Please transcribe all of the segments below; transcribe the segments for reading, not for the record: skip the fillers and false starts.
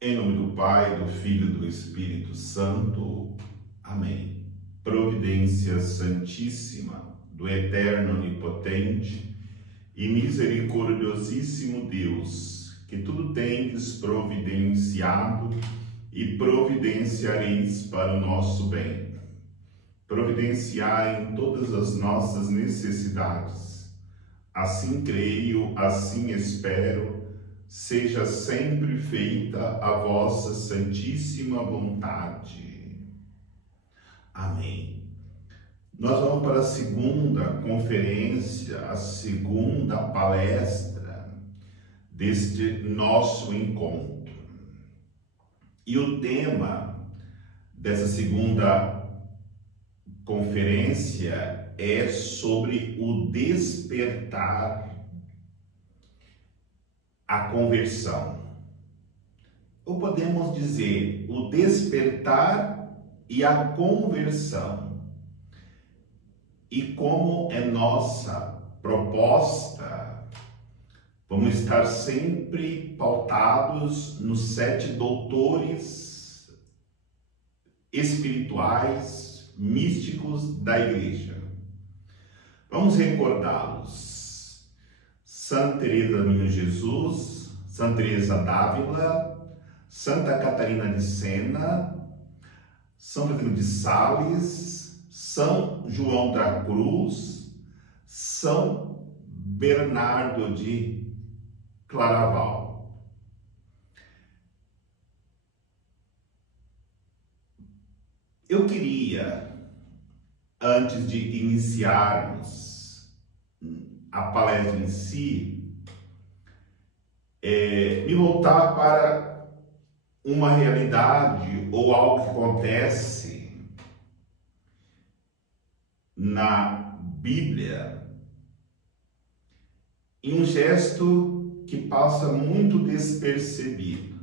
Em nome do Pai, do Filho e do Espírito Santo. Amém. Providência Santíssima, do Eterno Onipotente e misericordiosíssimo Deus, que tudo tendes providenciado e providenciareis para o nosso bem. Providenciai em todas as nossas necessidades. Assim creio, assim espero, seja sempre feita a vossa santíssima vontade. Amém. Nós vamos para a segunda conferência, a segunda palestra deste nosso encontro. E o tema dessa segunda conferência é sobre o despertar, a conversão. Ou podemos dizer o despertar e a conversão. E como é nossa proposta, vamos estar sempre pautados nos 7 doutores espirituais, místicos da Igreja. Vamos recordá-los. Santa Teresa do Menino Jesus, Santa Teresa d'Ávila, Santa Catarina de Sena, São Francisco de Sales, São João da Cruz, São Bernardo de Claraval. Eu queria, antes de iniciarmos a palestra em si, me voltar para uma realidade ou algo que acontece na Bíblia, em um gesto que passa muito despercebido.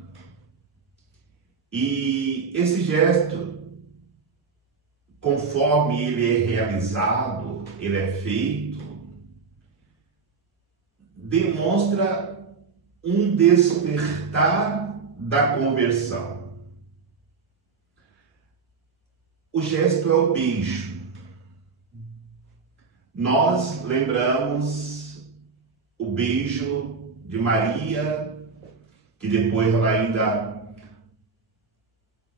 E esse gesto, conforme ele é realizado, ele é feito, demonstra um despertar da conversão. O gesto é o beijo. Nós lembramos o beijo de Maria, que depois ela ainda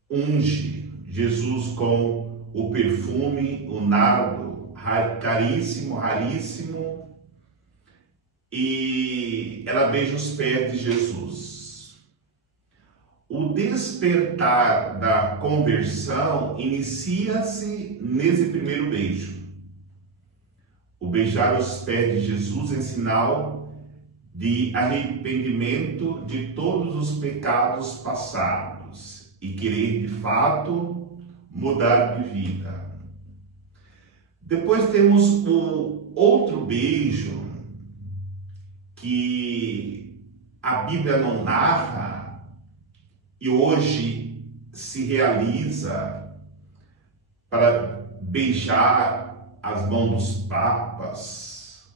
unge Jesus com o perfume, o nardo, caríssimo, raríssimo, e ela beija os pés de Jesus. O despertar da conversão inicia-se nesse primeiro beijo. O beijar os pés de Jesus em sinal de arrependimento de todos os pecados passados e querer de fato mudar de vida. Depois temos o outro beijo que a Bíblia não narra e hoje se realiza para beijar as mãos dos papas,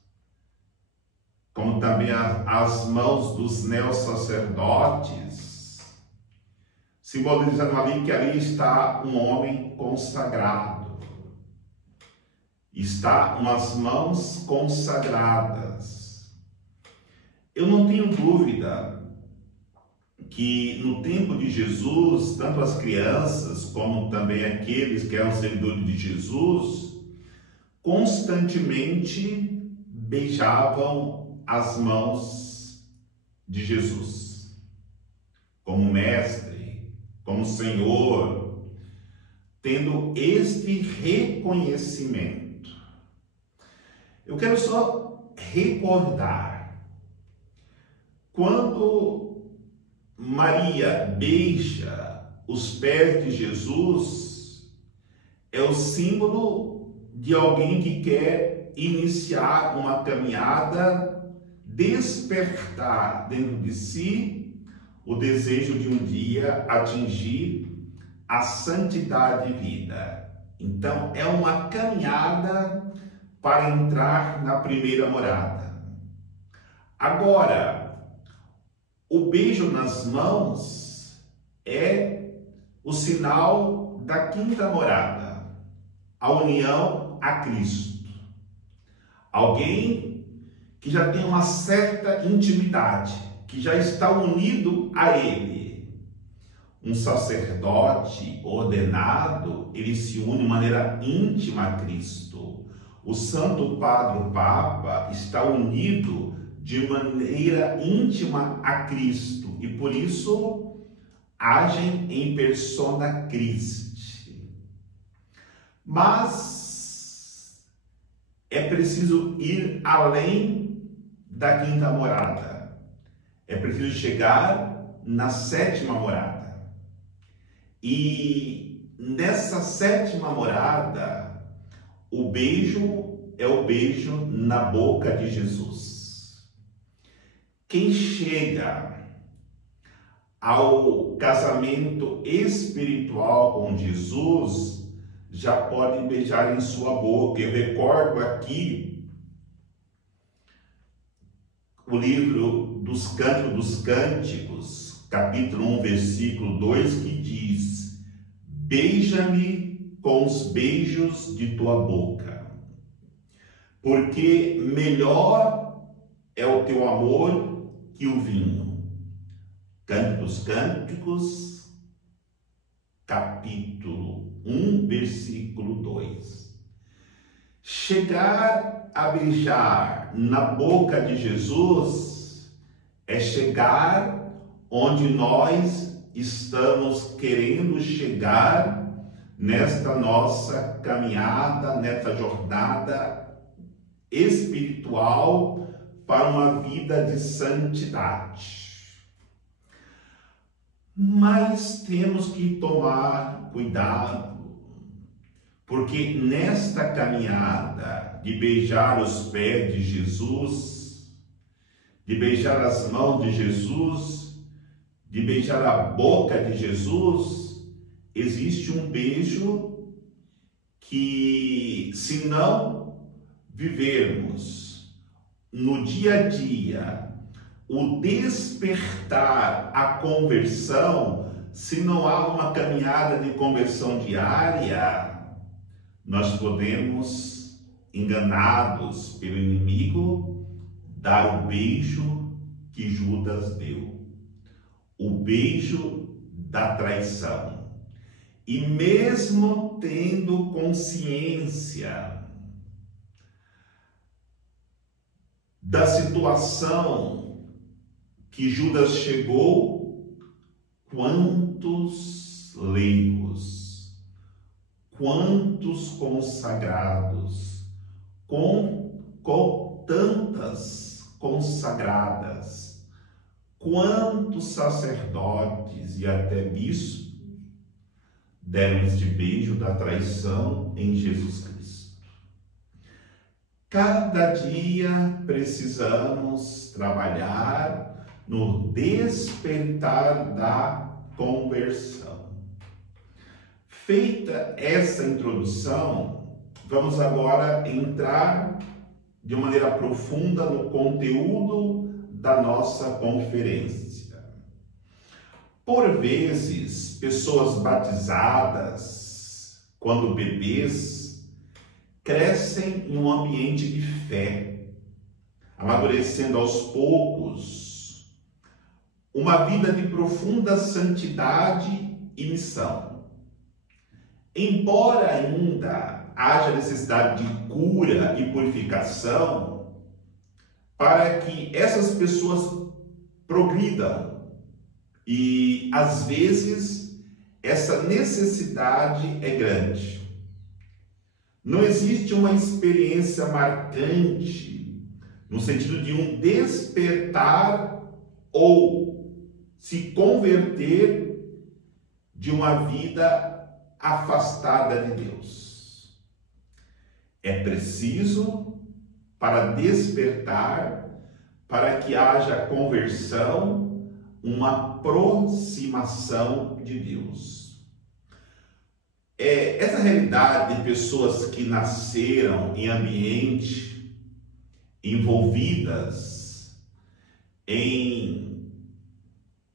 como também as mãos dos neossacerdotes, simbolizando ali que ali está um homem consagrado, está umas mãos consagradas. Eu não tenho dúvida que no tempo de Jesus, tanto as crianças como também aqueles que eram seguidores de Jesus, constantemente beijavam as mãos de Jesus, como mestre, como Senhor, tendo este reconhecimento. Eu quero só recordar, quando Maria beija os pés de Jesus, é o símbolo de alguém que quer iniciar uma caminhada, despertar dentro de si o desejo de um dia atingir a santidade de vida. Então, é uma caminhada para entrar na primeira morada. Agora, o beijo nas mãos é o sinal da quinta morada, a união a Cristo. Alguém que já tem uma certa intimidade, que já está unido a Ele. Um sacerdote ordenado, ele se une de maneira íntima a Cristo. O Santo Padre, o Papa, está unido de maneira íntima a Cristo e por isso agem em persona Christi. Mas é preciso ir além da quinta morada. É preciso chegar na sétima morada. E nessa sétima morada, o beijo é o beijo na boca de Jesus. Quem chega ao casamento espiritual com Jesus já pode beijar em sua boca. Eu recordo aqui o livro dos Cânticos dos Cânticos, capítulo 1, versículo 2, que diz: beija-me com os beijos de tua boca, porque melhor é o teu amor que o vinho. Cântico dos Cânticos, capítulo 1, versículo 2. Chegar a beijar na boca de Jesus é chegar onde nós estamos querendo chegar nesta nossa caminhada, nessa jornada espiritual para uma vida de santidade. Mas temos que tomar cuidado, porque nesta caminhada de beijar os pés de Jesus, de beijar as mãos de Jesus, de beijar a boca de Jesus, existe um beijo que, se não vivermos no dia a dia o despertar, a conversão, se não há uma caminhada de conversão diária, nós podemos, enganados pelo inimigo, dar o beijo que Judas deu, o beijo da traição. E mesmo tendo consciência da situação que Judas chegou, quantos leigos, quantos consagrados, com tantas consagradas, quantos sacerdotes e até bispos deram este beijo da traição em Jesus Cristo. Cada dia precisamos trabalhar no despertar da conversão. Feita essa introdução, vamos agora entrar de maneira profunda no conteúdo da nossa conferência. Por vezes, pessoas batizadas, quando bebês, crescem em um ambiente de fé, amadurecendo aos poucos uma vida de profunda santidade e missão. Embora ainda haja necessidade de cura e purificação, para que essas pessoas progridam, e às vezes essa necessidade é grande. Não existe uma experiência marcante no sentido de um despertar ou se converter de uma vida afastada de Deus. É preciso, para despertar, para que haja conversão, uma aproximação de Deus. Essa realidade de pessoas que nasceram em ambiente envolvidas em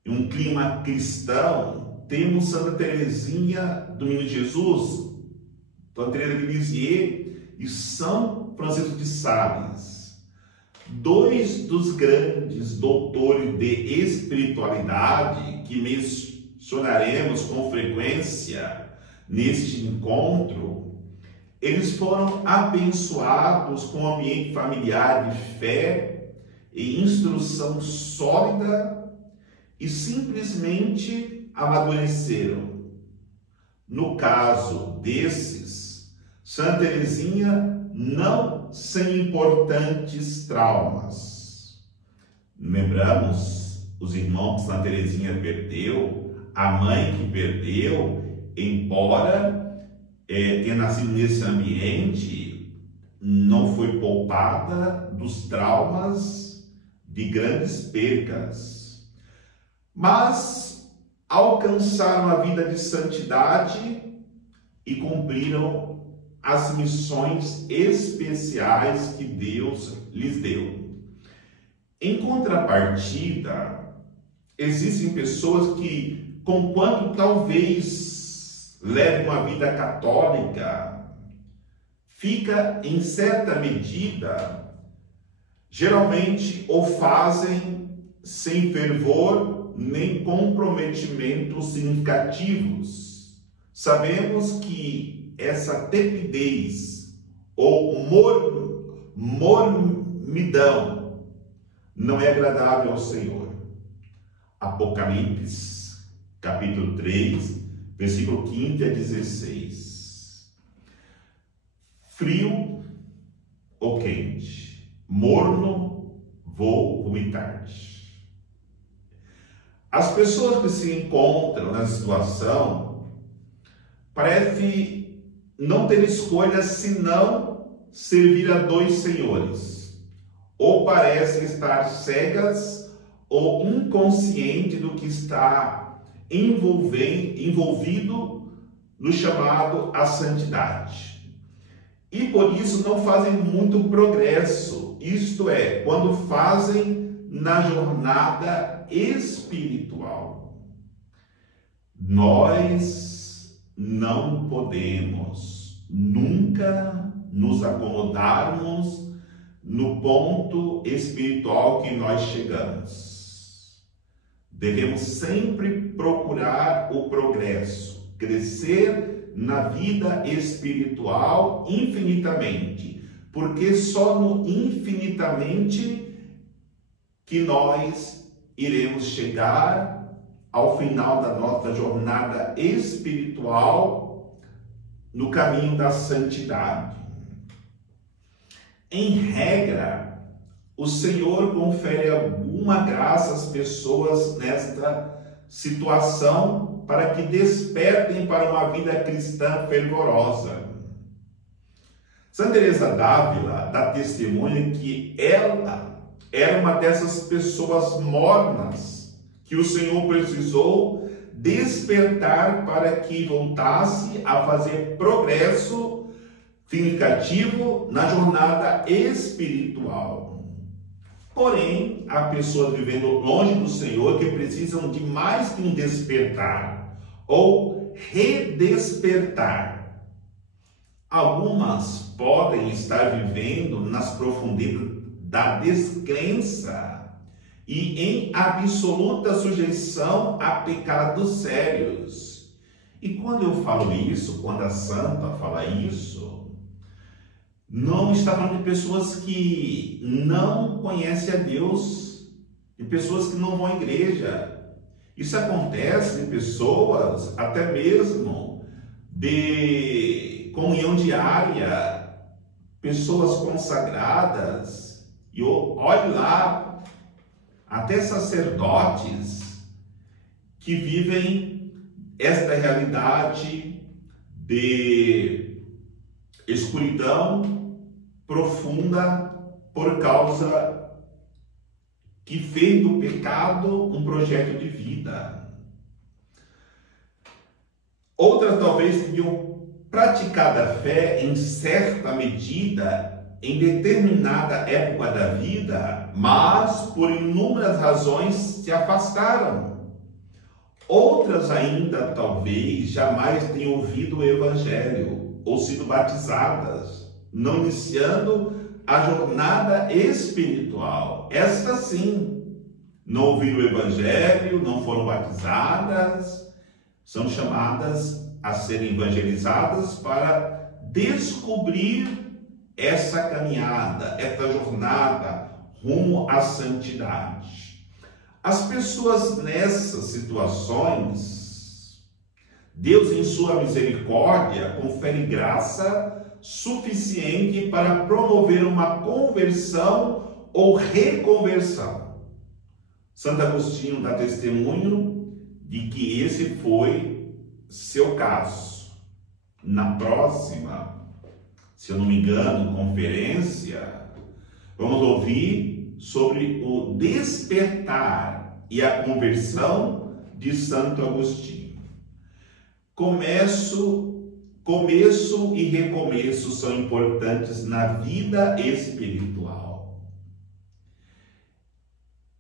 um clima cristão, temos Santa Teresinha do Menino Jesus, Santa Teresa de Lisieux e São Francisco de Sales, dois dos grandes doutores de espiritualidade que mencionaremos com frequência neste encontro. Eles foram abençoados com um ambiente familiar de fé e instrução sólida e simplesmente amadureceram. No caso desses, Santa Teresinha não sem importantes traumas. Lembramos os irmãos que Santa Teresinha perdeu, a mãe que perdeu, embora tenha nascido nesse ambiente, não foi poupada dos traumas de grandes percas, mas alcançaram a vida de santidade e cumpriram as missões especiais que Deus lhes deu. Em contrapartida, existem pessoas que, conquanto talvez levem uma vida católica, fica em certa medida, geralmente o fazem sem fervor nem comprometimentos significativos. Sabemos que essa tepidez ou mormidão não é agradável ao Senhor. Apocalipse, capítulo 3, versículo 15 a 16. Frio ou quente, morno, vou vomitar-te. As pessoas que se encontram nessa situação parecem não ter escolha senão servir a dois senhores, ou parecem estar cegas ou inconscientes do que está envolvido no chamado à santidade. E por isso não fazem muito progresso, isto é, quando fazem na jornada espiritual. Nós não podemos nunca nos acomodarmos no ponto espiritual que nós chegamos. Devemos sempre procurar o progresso, crescer na vida espiritual infinitamente, porque só no infinitamente que nós iremos chegar ao final da nossa jornada espiritual no caminho da santidade. Em regra, o Senhor confere alguma graça às pessoas nesta situação para que despertem para uma vida cristã fervorosa. Santa Teresa d'Ávila dá testemunho que ela era uma dessas pessoas mornas que o Senhor precisou despertar para que voltasse a fazer progresso significativo na jornada espiritual. Porém, há pessoas vivendo longe do Senhor que precisam de mais que um despertar ou redespertar. Algumas podem estar vivendo nas profundezas da descrença e em absoluta sujeição a pecados sérios. E quando eu falo isso, quando a santa fala isso, não está falando de pessoas que não conhecem a Deus, de pessoas que não vão à igreja. Isso acontece em pessoas até mesmo de comunhão diária, pessoas consagradas, e olhe lá, até sacerdotes que vivem esta realidade de escuridão profunda por causa que fez do pecado um projeto de vida. Outras talvez tenham praticado a fé em certa medida em determinada época da vida, mas por inúmeras razões se afastaram. Outras ainda, talvez, jamais tenham ouvido o Evangelho ou sido batizadas, não iniciando a jornada espiritual. Estas sim, não ouviram o Evangelho, não foram batizadas, são chamadas a serem evangelizadas para descobrir essa caminhada, essa jornada rumo à santidade. As pessoas nessas situações, Deus em sua misericórdia confere graça suficiente para promover uma conversão ou reconversão. Santo Agostinho dá testemunho de que esse foi seu caso. Na próxima, se eu não me engano, conferência, vamos ouvir sobre o despertar e a conversão de Santo Agostinho. Começo e recomeço são importantes na vida espiritual.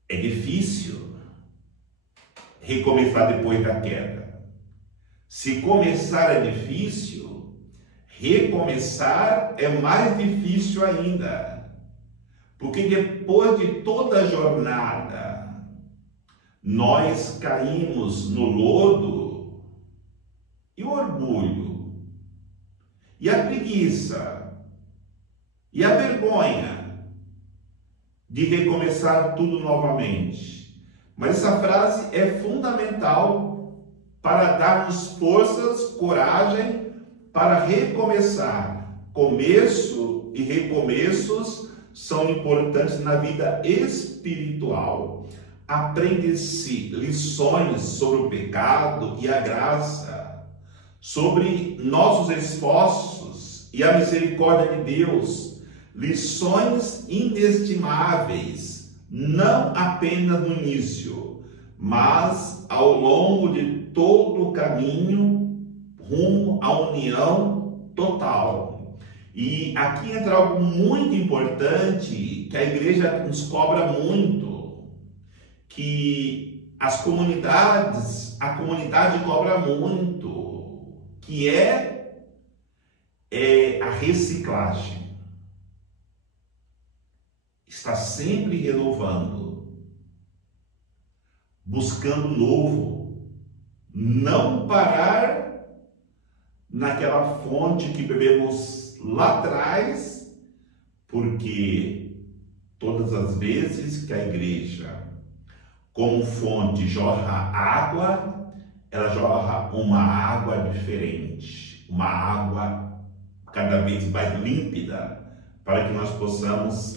É difícil recomeçar depois da queda. Se começar é difícil, recomeçar é mais difícil ainda. Porque depois de toda a jornada, nós caímos no lodo e o orgulho, e a preguiça, e a vergonha de recomeçar tudo novamente. Mas essa frase é fundamental para darmos forças, coragem para recomeçar. Começo e recomeços são importantes na vida espiritual. Aprende-se lições sobre o pecado e a graça, sobre nossos esforços e a misericórdia de Deus, lições inestimáveis, não apenas no início, mas ao longo de todo o caminho rumo à união total. E aqui entra algo muito importante que a igreja nos cobra muito, que a comunidade cobra muito, que é a reciclagem. Está sempre renovando, buscando novo, não parar naquela fonte que bebemos lá atrás, porque todas as vezes que a igreja, como fonte, jorra água, ela jorra uma água diferente, uma água cada vez mais límpida, para que nós possamos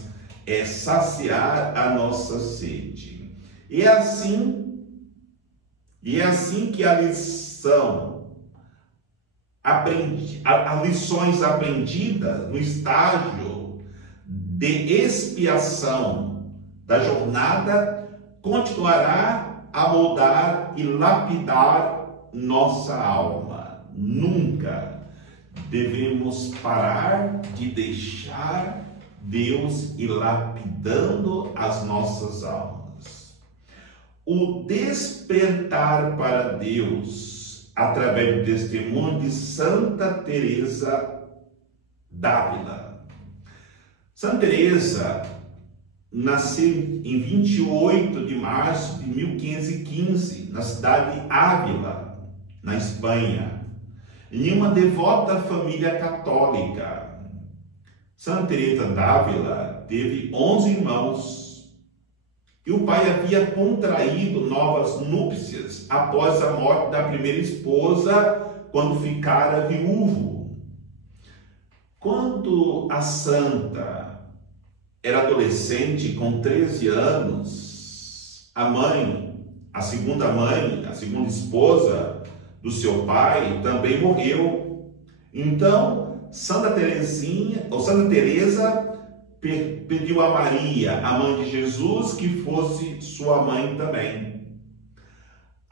saciar a nossa sede. E é assim que a lição as lições aprendidas no estágio de expiação da jornada continuará a moldar e lapidar nossa alma. Nunca devemos parar de deixar Deus ir lapidando as nossas almas. O despertar para Deus através do testemunho de Santa Teresa d'Ávila. Santa Teresa nasceu em 28 de março de 1515, na cidade de Ávila, na Espanha, em uma devota família católica. Santa Teresa d'Ávila teve 11 irmãos, e o pai havia contraído novas núpcias após a morte da primeira esposa, quando ficara viúvo. Quando a santa era adolescente, com 13 anos, a segunda esposa do seu pai, também morreu. Então, Santa Teresa pediu a Maria, a mãe de Jesus, que fosse sua mãe também.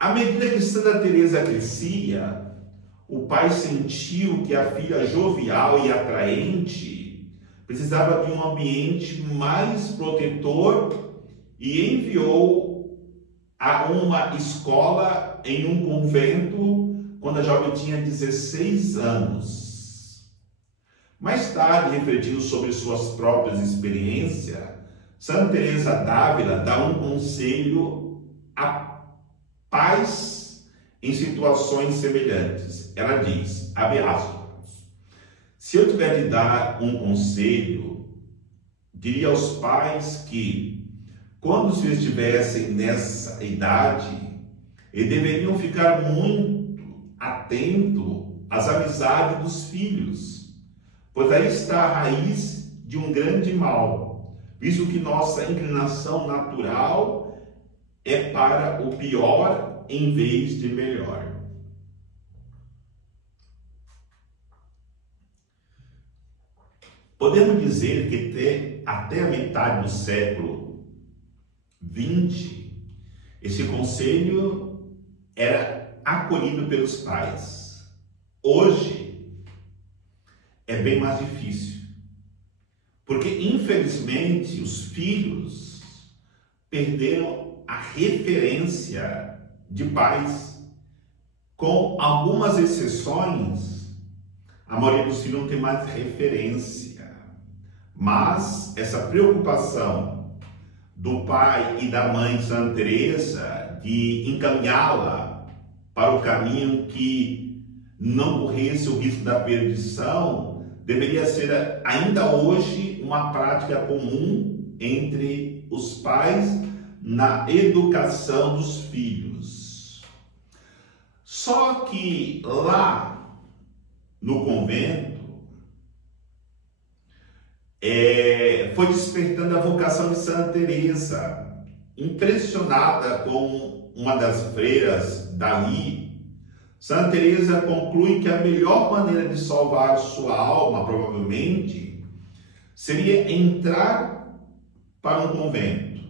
À medida que Santa Teresa crescia, o pai sentiu que a filha jovial e atraente precisava de um ambiente mais protetor e enviou a uma escola em um convento quando a jovem tinha 16 anos. Mais tarde, refletindo sobre suas próprias experiências, Santa Teresa d'Ávila dá um conselho a pais em situações semelhantes. Ela diz, abre aspas, se eu tiver de dar um conselho, diria aos pais que, quando os filhos estivessem nessa idade, eles deveriam ficar muito atentos às amizades dos filhos, pois aí está a raiz de um grande mal, visto que nossa inclinação natural é para o pior em vez de melhor. Podemos dizer que até a metade do século XX, esse conselho era acolhido pelos pais. Hoje é bem mais difícil, porque infelizmente os filhos perderam a referência de pais. Com algumas exceções, a maioria dos filhos não tem mais referência. Mas essa preocupação do pai e da mãe Santa Teresa de encaminhá-la para o caminho que não corresse o risco da perdição deveria ser ainda hoje uma prática comum entre os pais na educação dos filhos. Só que lá no convento foi despertando a vocação de Santa Teresa. Impressionada com uma das freiras dali, Santa Teresa conclui que a melhor maneira de salvar sua alma, provavelmente, seria entrar para um convento.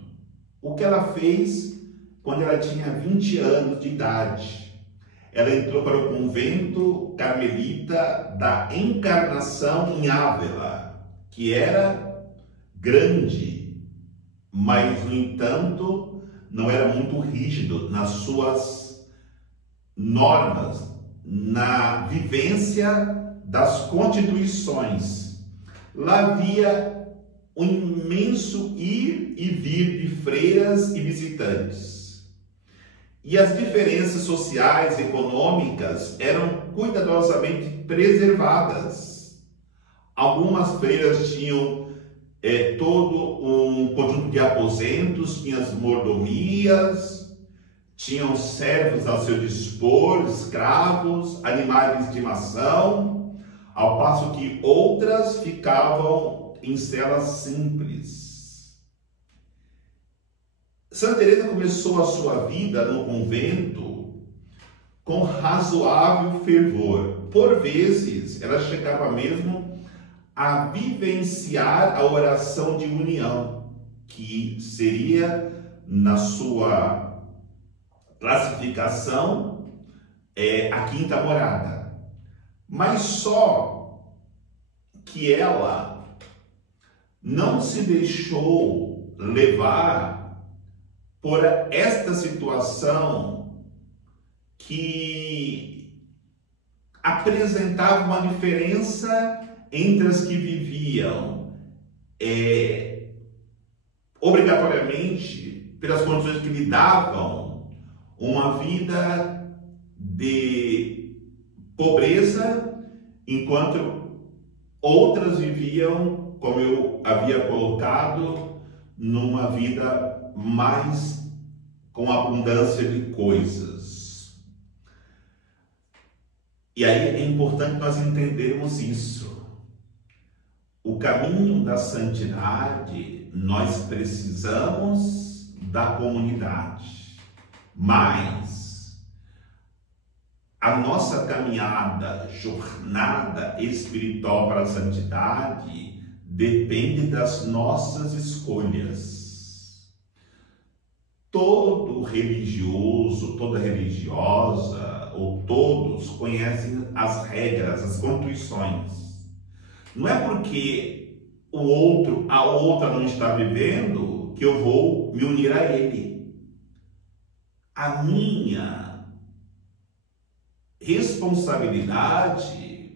O que ela fez quando ela tinha 20 anos de idade? Ela entrou para o convento carmelita da Encarnação em Ávila, que era grande, mas, no entanto, não era muito rígido nas suas normas, na vivência das constituições. Lá havia um imenso ir e vir de freiras e visitantes. E as diferenças sociais e econômicas eram cuidadosamente preservadas. Algumas freiras tinham todo um conjunto de aposentos, tinham as mordomias, tinham servos ao seu dispor, escravos, animais de estimação, ao passo que outras ficavam em celas simples. Santa Teresa começou a sua vida no convento com razoável fervor. Por vezes, ela chegava mesmo a vivenciar a oração de união, que seria, na sua classificação, a quinta morada. Mas só que ela não se deixou levar por esta situação que apresentava uma diferença entre as que viviam obrigatoriamente pelas condições que lhe davam uma vida de pobreza, enquanto outras viviam, como eu havia colocado, numa vida mais com abundância de coisas. E aí é importante nós entendermos isso. O caminho da santidade, nós precisamos da comunidade, mas a nossa caminhada, jornada espiritual para a santidade depende das nossas escolhas. Todo religioso, toda religiosa, ou todos conhecem as regras, as constituições. Não é porque a outra não está vivendo que eu vou me unir a ele. a minha responsabilidade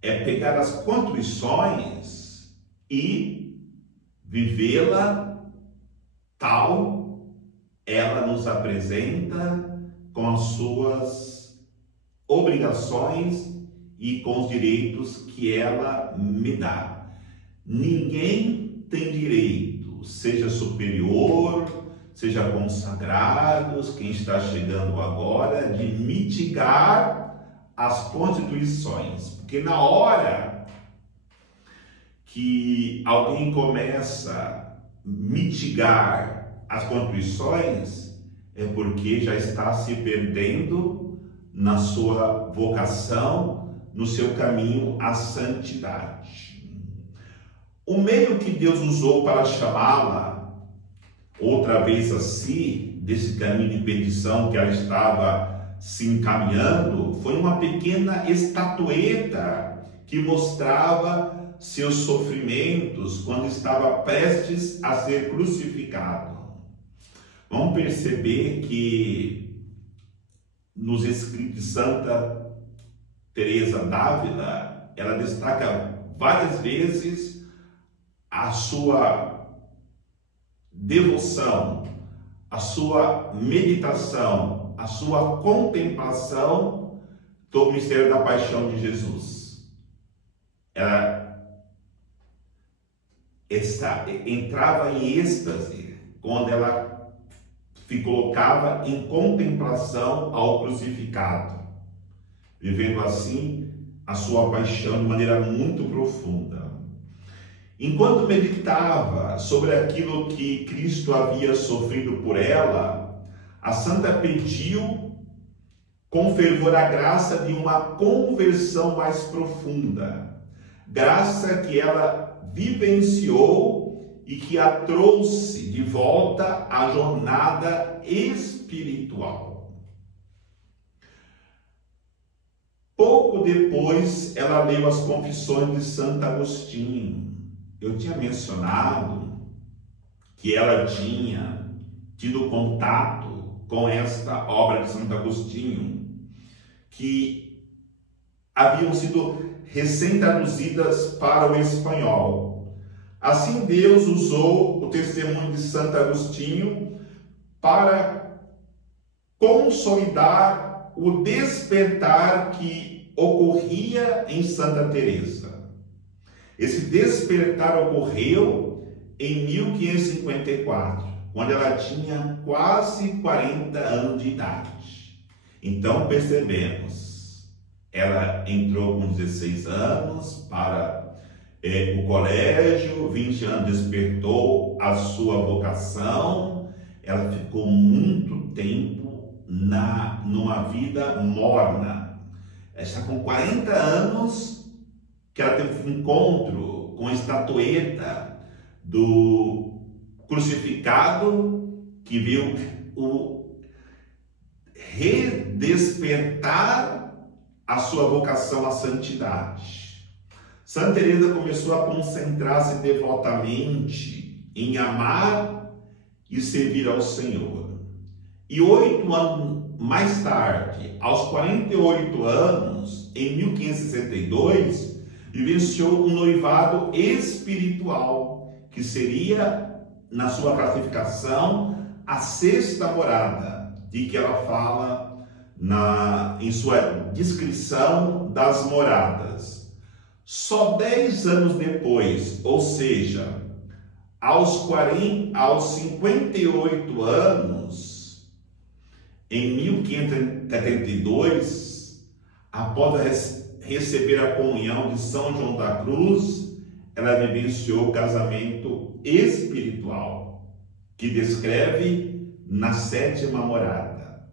é pegar as contrições e vivê-la tal ela nos apresenta, com as suas obrigações e com os direitos que ela me dá. Ninguém tem direito, seja superior, seja consagrados, quem está chegando agora, de mitigar as constituições. Porque na hora que alguém começa a mitigar as constituições, é porque já está se perdendo na sua vocação, no seu caminho à santidade. O meio que Deus usou para chamá-la outra vez a si, desse caminho de perdição que ela estava se encaminhando, foi uma pequena estatueta que mostrava seus sofrimentos quando estava prestes a ser crucificado. Vamos perceber que nos escritos de Santa Teresa d'Ávila, ela destaca várias vezes a sua devoção, a sua meditação, a sua contemplação do mistério da paixão de Jesus. Ela entrava em êxtase quando ela se colocava em contemplação ao crucificado, vivendo assim a sua paixão de maneira muito profunda. Enquanto meditava sobre aquilo que Cristo havia sofrido por ela, a santa pediu com fervor a graça de uma conversão mais profunda, graça que ela vivenciou e que a trouxe de volta à jornada espiritual. Pouco depois, ela leu as Confissões de Santo Agostinho. Eu tinha mencionado que ela tinha tido contato com esta obra de Santo Agostinho, que haviam sido recém-traduzidas para o espanhol. Assim, Deus usou o testemunho de Santo Agostinho para consolidar o despertar que ocorria em Santa Teresa. Esse despertar ocorreu em 1554, quando ela tinha quase 40 anos de idade. Então percebemos, ela entrou com 16 anos para o colégio, 20 anos despertou a sua vocação, ela ficou muito tempo numa vida morna. Ela está com 40 anos que ela teve um encontro com a estatueta do crucificado, que viu o redespertar a sua vocação à santidade. Santa Teresa começou a concentrar-se devotamente em amar e servir ao Senhor. E 8 anos mais tarde, aos 48 anos, em 1562, vivenciou um noivado espiritual, que seria, na sua classificação, a 6ª morada, de que ela fala em sua descrição das moradas. Só 10 anos depois, ou seja, aos 58 anos, em 1572, após receber a comunhão de São João da Cruz, ela vivenciou o casamento espiritual, que descreve na 7ª morada.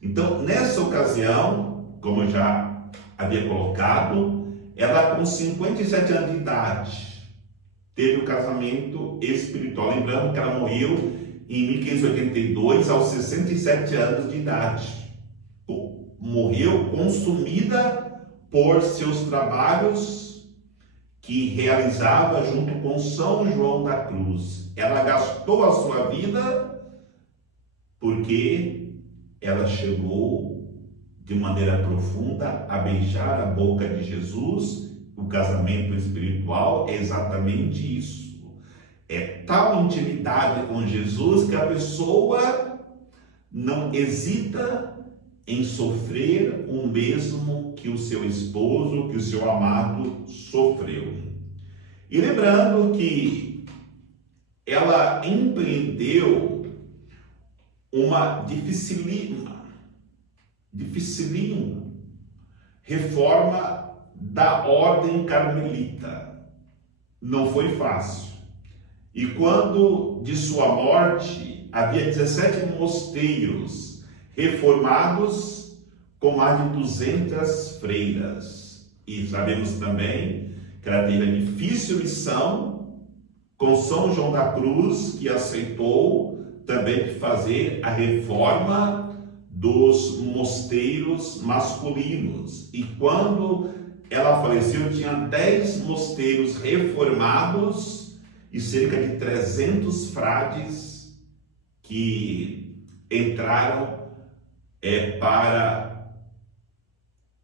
Então, nessa ocasião, como eu já havia colocado, ela com 57 anos de idade teve o casamento espiritual. Lembrando que ela morreu em 1582 aos 67 anos de idade. Morreu consumida por seus trabalhos que realizava junto com São João da Cruz. Ela gastou a sua vida porque ela chegou de maneira profunda a beijar a boca de Jesus. O casamento espiritual é exatamente isso. É tal intimidade com Jesus que a pessoa não hesita em sofrer o mesmo que o seu esposo, que o seu amado sofreu. E lembrando que ela empreendeu uma dificílima reforma da ordem carmelita. Não foi fácil. E quando de sua morte havia 17 mosteiros reformados com mais de 200 freiras. E sabemos também que ela teve a difícil missão com São João da Cruz, que aceitou também fazer a reforma dos mosteiros masculinos. E quando ela faleceu, tinha 10 mosteiros reformados e cerca de 300 frades que entraram para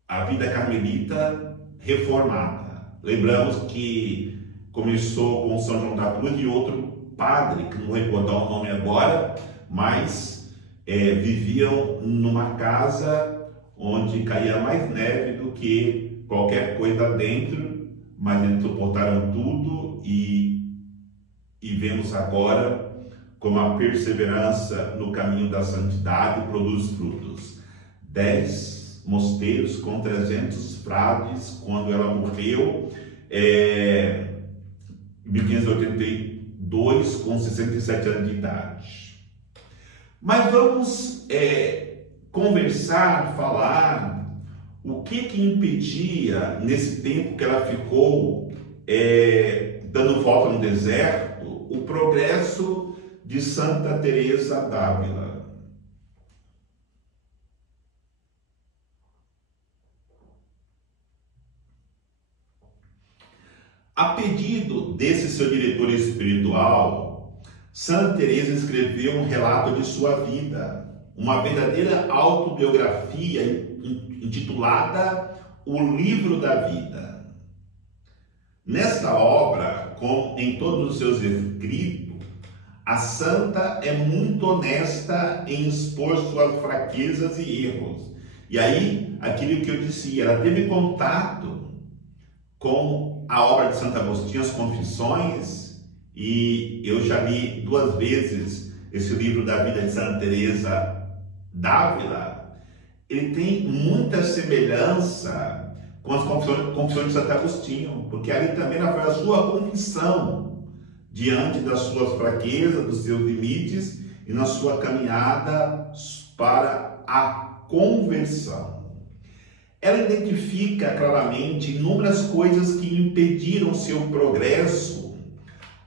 a vida carmelita reformada. Lembramos que começou com São João da Cruz e outro padre, que não vou recordar o nome agora, mas viviam numa casa onde caía mais neve do que qualquer coisa dentro, mas eles suportaram tudo e vemos agora como a perseverança no caminho da santidade produz frutos. 10 mosteiros com 300 frades, quando ela morreu, em 1582, com 67 anos de idade. Mas vamos conversar, falar o que impedia, nesse tempo que ela ficou dando volta no deserto, o progresso de Santa Teresa d'Ávila. A pedido desse seu diretor espiritual, Santa Teresa escreveu um relato de sua vida, uma verdadeira autobiografia intitulada O Livro da Vida. Nesta obra, como em todos os seus escritos, a santa é muito honesta em expor suas fraquezas e erros. E aí, aquilo que eu disse, ela teve contato com a obra de Santo Agostinho, as Confissões, e eu já li 2 vezes esse livro da vida de Santa Teresa d'Ávila. Ele tem muita semelhança com as Confissões de Santo Agostinho, porque ali também ela faz a sua confissão diante das suas fraquezas, dos seus limites e na sua caminhada para a conversão. Ela identifica claramente inúmeras coisas que impediram seu progresso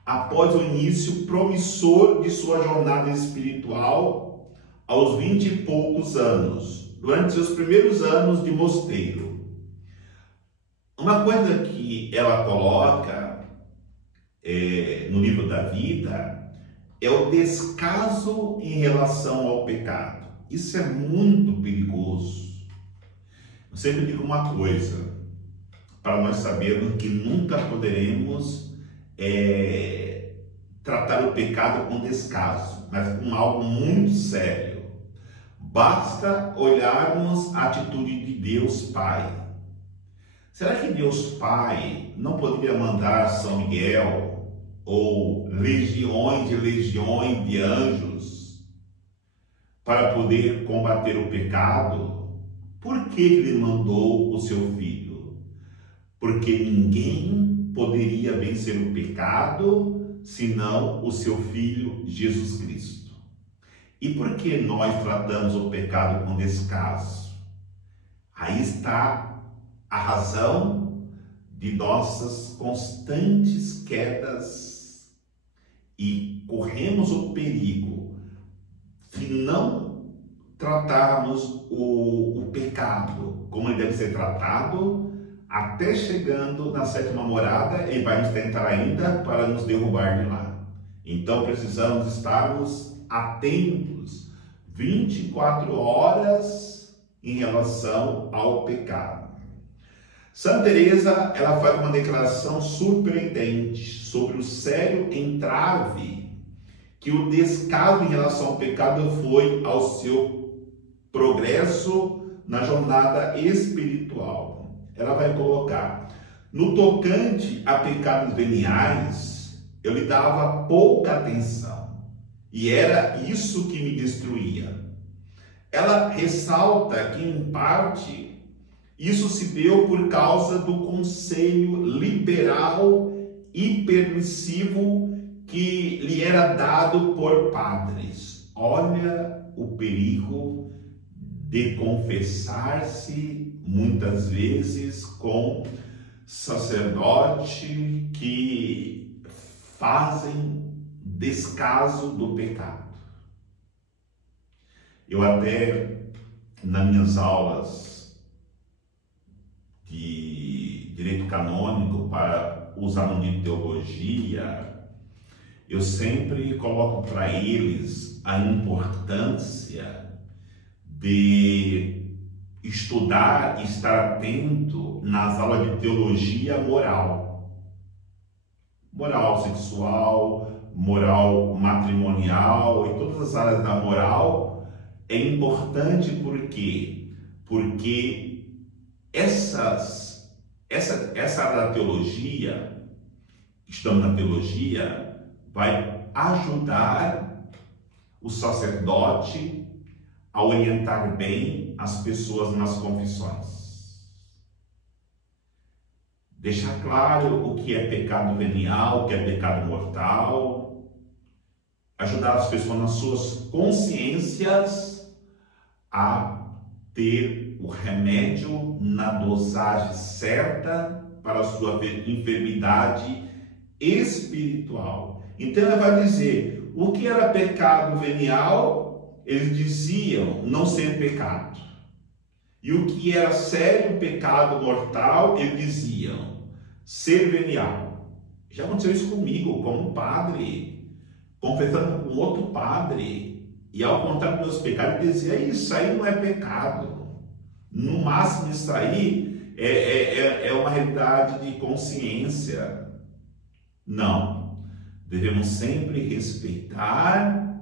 após o início promissor de sua jornada espiritual aos 20 e poucos anos, durante seus primeiros anos de mosteiro. Uma coisa que ela coloca no livro da vida é o descaso em relação ao pecado. Isso é muito perigoso. Eu sempre digo uma coisa, para nós sabermos que nunca poderemos tratar o pecado com descaso, mas com algo muito sério. Basta olharmos a atitude de Deus Pai. Será que Deus Pai não poderia mandar São Miguel ou legiões de anjos para poder combater o pecado? Por que ele mandou o seu filho? Porque ninguém poderia vencer o pecado senão o seu filho Jesus Cristo. E por que nós tratamos o pecado com descaso? Aí está a razão de nossas constantes quedas, e corremos o perigo, se não tratarmos o pecado como ele deve ser tratado, até chegando na 7ª morada, ele vai nos tentar ainda para nos derrubar de lá. Então precisamos estarmos atentos, 24 horas em relação ao pecado. Santa Teresa, ela faz uma declaração surpreendente sobre o sério entrave que o descaso em relação ao pecado foi ao seu progresso na jornada espiritual. Ela vai colocar: no tocante a pecados veniais, eu lhe dava pouca atenção, e era isso que me destruía. Ela ressalta que, em parte, isso se deu por causa do conselho liberal e permissivo que lhe era dado por padres. Olha o perigo de confessar-se muitas vezes com sacerdote que fazem descaso do pecado. Eu até, nas minhas aulas de direito canônico para os alunos de teologia, eu sempre coloco para eles a importância de estudar e estar atento nas aulas de teologia moral. Moral sexual, moral matrimonial e todas as áreas da moral. É importante porque essa área da teologia, estamos na teologia, vai ajudar o sacerdote a orientar bem as pessoas nas confissões. Deixar claro o que é pecado venial, o que é pecado mortal, ajudar as pessoas nas suas consciências a ter o remédio na dosagem certa para a sua enfermidade espiritual. Então ela vai dizer, o que era pecado venial, eles diziam não ser pecado. E o que era sério pecado mortal, eles diziam ser venial. Já aconteceu isso comigo, como padre, confessando com outro padre, e ao contar dos meus pecados, ele dizia, isso aí não é pecado. No máximo, isso aí é uma realidade de consciência. Não. Devemos sempre respeitar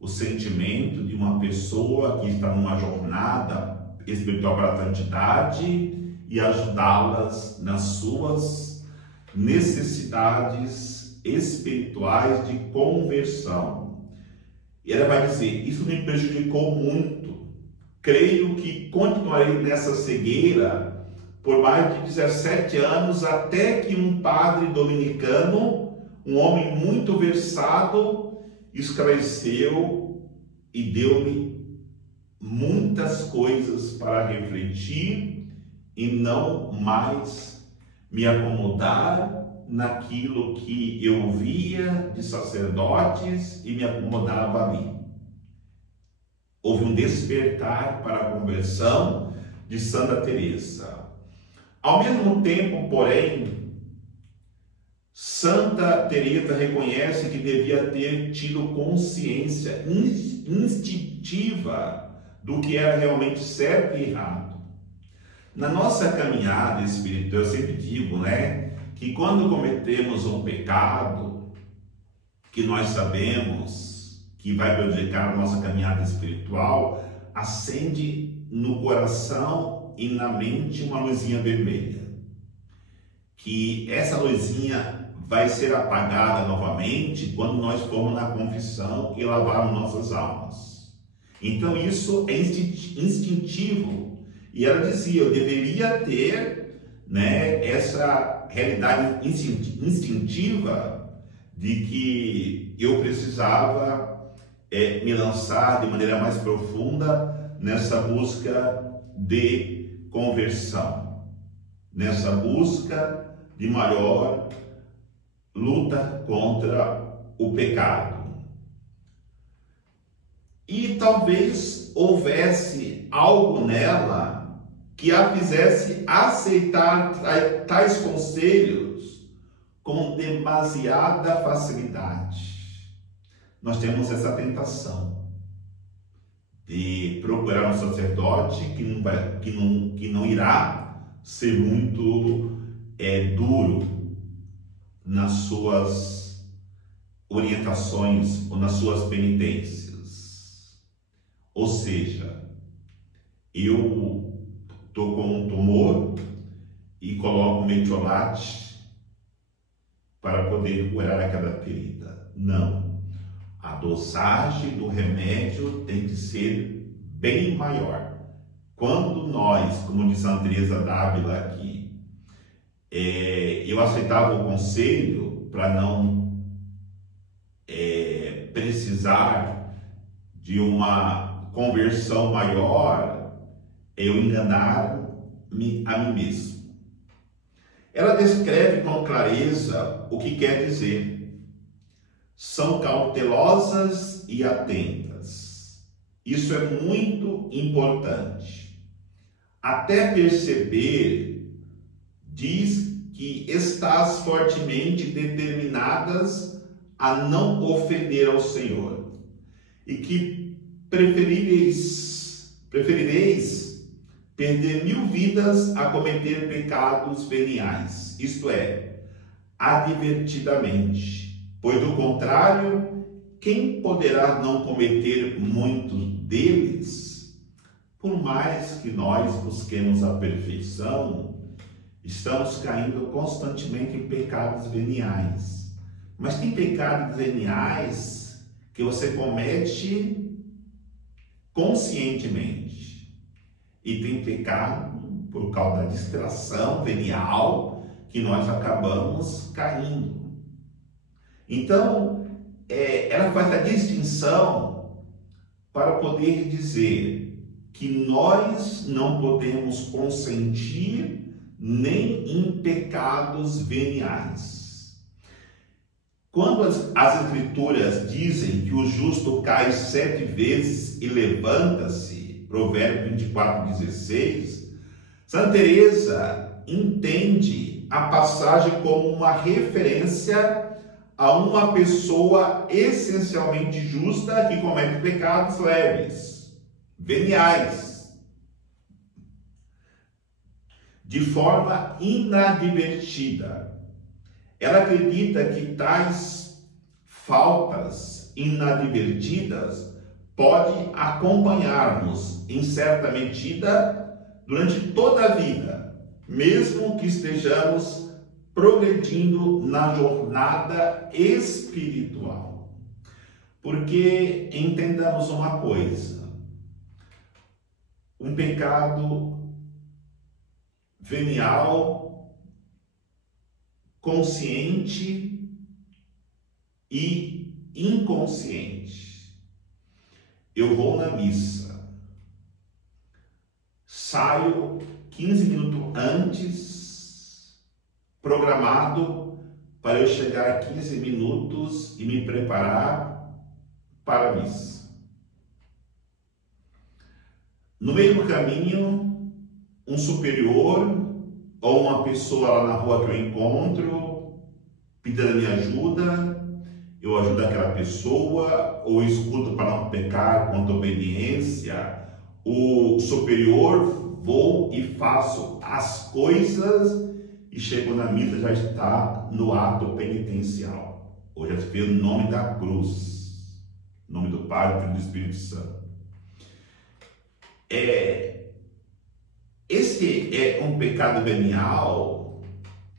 o sentimento de uma pessoa que está numa jornada espiritual para a santidade e ajudá-las nas suas necessidades espirituais de conversão. E ela vai dizer, isso me prejudicou muito. Creio que continuarei nessa cegueira por mais de 17 anos, até que um padre dominicano, um homem muito versado, esclareceu e deu-me muitas coisas para refletir e não mais me acomodar naquilo que eu via de sacerdotes e me acomodava ali. Houve um despertar para a conversão de Santa Teresa. Ao mesmo tempo, porém, Santa Teresa reconhece que devia ter tido consciência instintiva do que era realmente certo e errado. Na nossa caminhada espiritual, eu sempre digo, que quando cometemos um pecado, que nós sabemos que vai prejudicar a nossa caminhada espiritual, acende no coração e na mente uma luzinha vermelha. Que essa luzinha vai ser apagada novamente quando nós formos na confissão e lavarmos nossas almas. Então isso é instintivo. E ela dizia, eu deveria ter essa realidade instintiva de que eu precisava me lançar de maneira mais profunda nessa busca de conversão, nessa busca de maior luta contra o pecado. E talvez houvesse algo nela que a fizesse aceitar tais conselhos com demasiada facilidade. Nós temos essa tentação e procurar um sacerdote que não irá ser muito duro nas suas orientações ou nas suas penitências. Ou seja, eu estou com um tumor e coloco metiolate para poder curar aquela ferida. Não. A dosagem do remédio tem que ser bem maior. Quando nós, como diz a Santa Teresa d'Ávila aqui, eu aceitava o conselho para não precisar de uma conversão maior, eu enganar-me a mim mesmo. Ela descreve com clareza o que quer dizer. São cautelosas e atentas. Isso é muito importante. Até perceber, diz que estás fortemente determinadas a não ofender ao Senhor e que preferireis perder 1000 vidas a cometer pecados veniais, isto é, advertidamente. Pois, do contrário, quem poderá não cometer muitos deles? Por mais que nós busquemos a perfeição, estamos caindo constantemente em pecados veniais. Mas tem pecados veniais que você comete conscientemente. E tem pecado por causa da distração venial que nós acabamos caindo. Então, ela faz a distinção para poder dizer que nós não podemos consentir nem em pecados veniais. Quando as Escrituras dizem que o justo cai 7 vezes e levanta-se, Provérbios 24:16, Santa Teresa entende a passagem como uma referência a uma pessoa essencialmente justa que comete pecados leves, veniais, de forma inadvertida. Ela acredita que tais faltas inadvertidas podem acompanhar-nos em certa medida durante toda a vida, mesmo que estejamos progredindo na jornada espiritual. Porque entendamos uma coisa: um pecado venial, consciente e inconsciente. Eu vou na missa, saio 15 minutos antes, programado para eu chegar a 15 minutos e me preparar para a missa. No meio do caminho, um superior ou uma pessoa lá na rua que eu encontro pedindo minha ajuda, eu ajudo aquela pessoa, ou escuto para não pecar contra obediência, o superior, vou e faço as coisas e chego na missa, já está no ato penitencial. Ou já se vê o nome da cruz, o nome do Pai, do Filho e do Espírito Santo. Esse é um pecado venial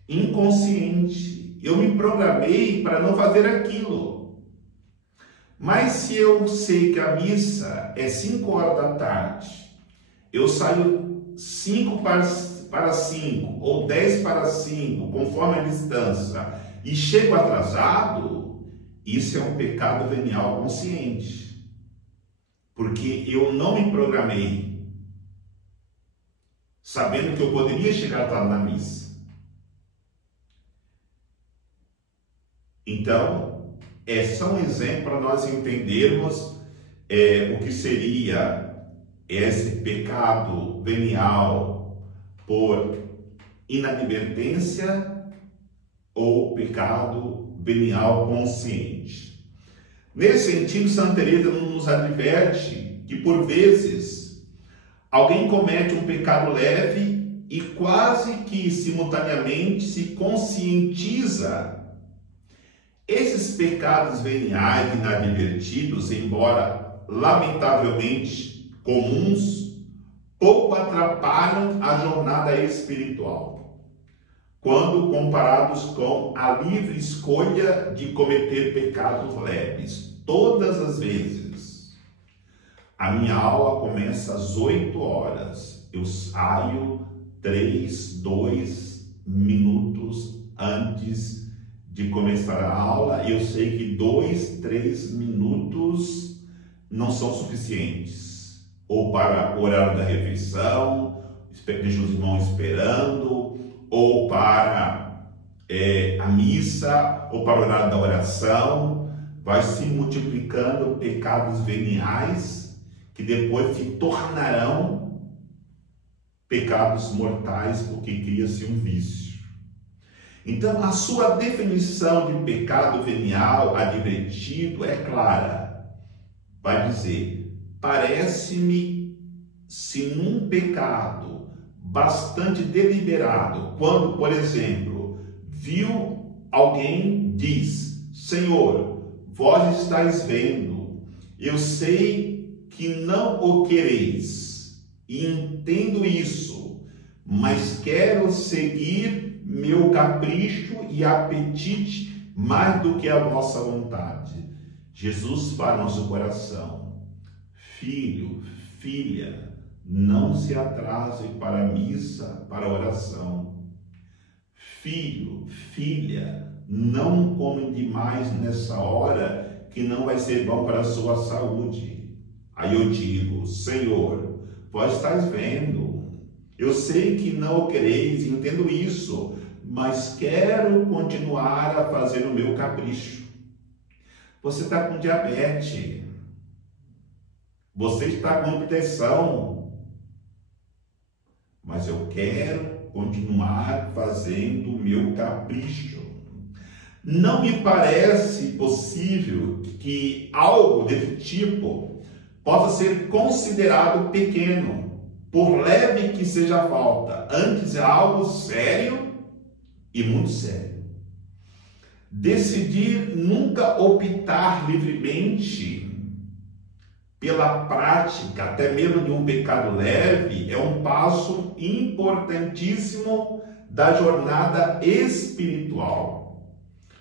inconsciente. Eu me programei para não fazer aquilo. Mas se eu sei que a missa é 5 horas da tarde, eu saio 5 para 5 ou 10 para 5, conforme a distância, e chego atrasado, isso é um pecado venial consciente. Porque eu não me programei, sabendo que eu poderia chegar atrasado na missa. Então, só um exemplo para nós entendermos o que seria esse pecado venial por inadvertência ou pecado venial consciente. Nesse sentido, Santa Teresa nos adverte que por vezes alguém comete um pecado leve e quase que simultaneamente se conscientiza. Esses pecados veniais inadvertidos, embora lamentavelmente comuns, pouco atrapalham a jornada espiritual, quando comparados com a livre escolha de cometer pecados leves. Todas as vezes. A minha aula começa às 8 horas. Eu saio 2 minutos antes de começar a aula. Eu sei que 3 minutos não são suficientes. Ou para o horário da refeição, deixa os irmãos esperando, ou para a missa, ou para o horário da oração. Vai se multiplicando pecados veniais que depois se tornarão pecados mortais, porque cria-se um vício. Então, a sua definição de pecado venial advertido é clara. Vai dizer: parece-me, se num pecado bastante deliberado, quando, por exemplo, viu alguém, diz: Senhor, vós estáis vendo, eu sei que não o quereis, e entendo isso, mas quero seguir meu capricho e apetite mais do que a vossa vontade. Jesus fala no nosso coração: filho, filha, não se atrase para a missa, para a oração. Filho, filha, não come demais nessa hora, que não vai ser bom para a sua saúde. Aí eu digo: Senhor, vós estáis vendo, eu sei que não o quereis, entendo isso, mas quero continuar a fazer o meu capricho. Você está com diabetes, você está com hipertensão, mas eu quero continuar fazendo o meu capricho. Não me parece possível que algo desse tipo possa ser considerado pequeno, por leve que seja a falta. Antes é algo sério e muito sério. Decidir nunca optar livremente pela prática, até mesmo de um pecado leve, é um passo importantíssimo da jornada espiritual.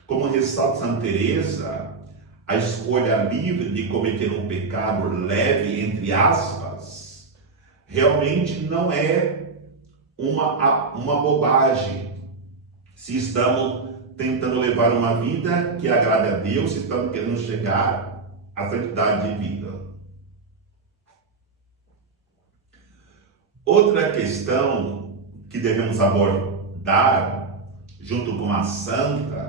Como ressalta Santa Teresa, a escolha livre de cometer um pecado leve, entre aspas, realmente não é uma bobagem. Se estamos tentando levar uma vida que agrade a Deus, se estamos querendo chegar à santidade de vida. Outra questão que devemos abordar junto com a santa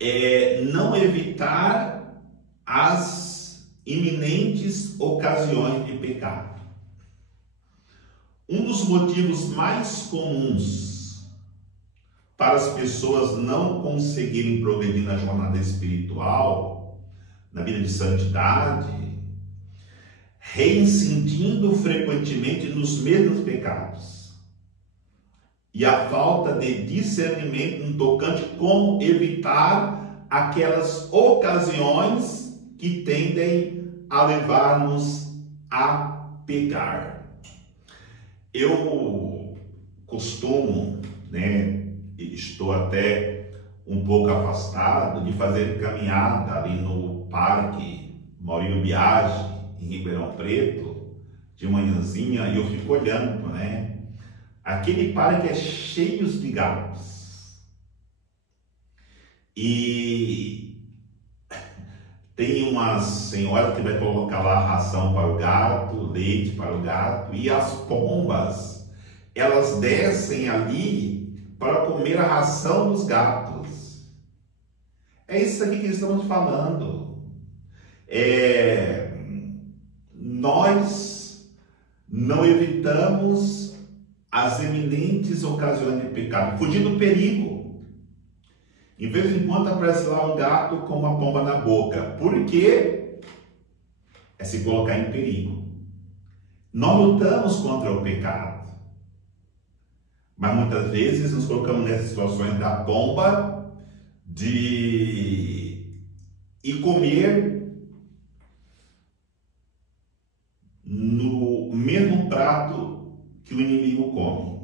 é não evitar as iminentes ocasiões de pecado. Um dos motivos mais comuns para as pessoas não conseguirem progredir na jornada espiritual, na vida de santidade, reincidindo frequentemente nos mesmos pecados, e a falta de discernimento no tocante como evitar aquelas ocasiões que tendem a levar-nos a pecar. Eu costumo, estou até um pouco afastado de fazer caminhada ali no Parque Maurílio Biagi, em Ribeirão Preto, de manhãzinha, e eu fico olhando, aquele parque é cheio de gatos. E tem uma senhora que vai colocar lá ração para o gato, leite para o gato, e as pombas, elas descem ali para comer a ração dos gatos. É isso aqui que estamos falando. Nós não evitamos as eminentes ocasiões de pecado, fugindo do perigo. Em vez em quando aparece lá um gato com uma pomba na boca. Por quê? é se colocar em perigo. Nós lutamos contra o pecado, mas muitas vezes nos colocamos nessas situações da pomba de ir comer no mesmo prato que o inimigo come.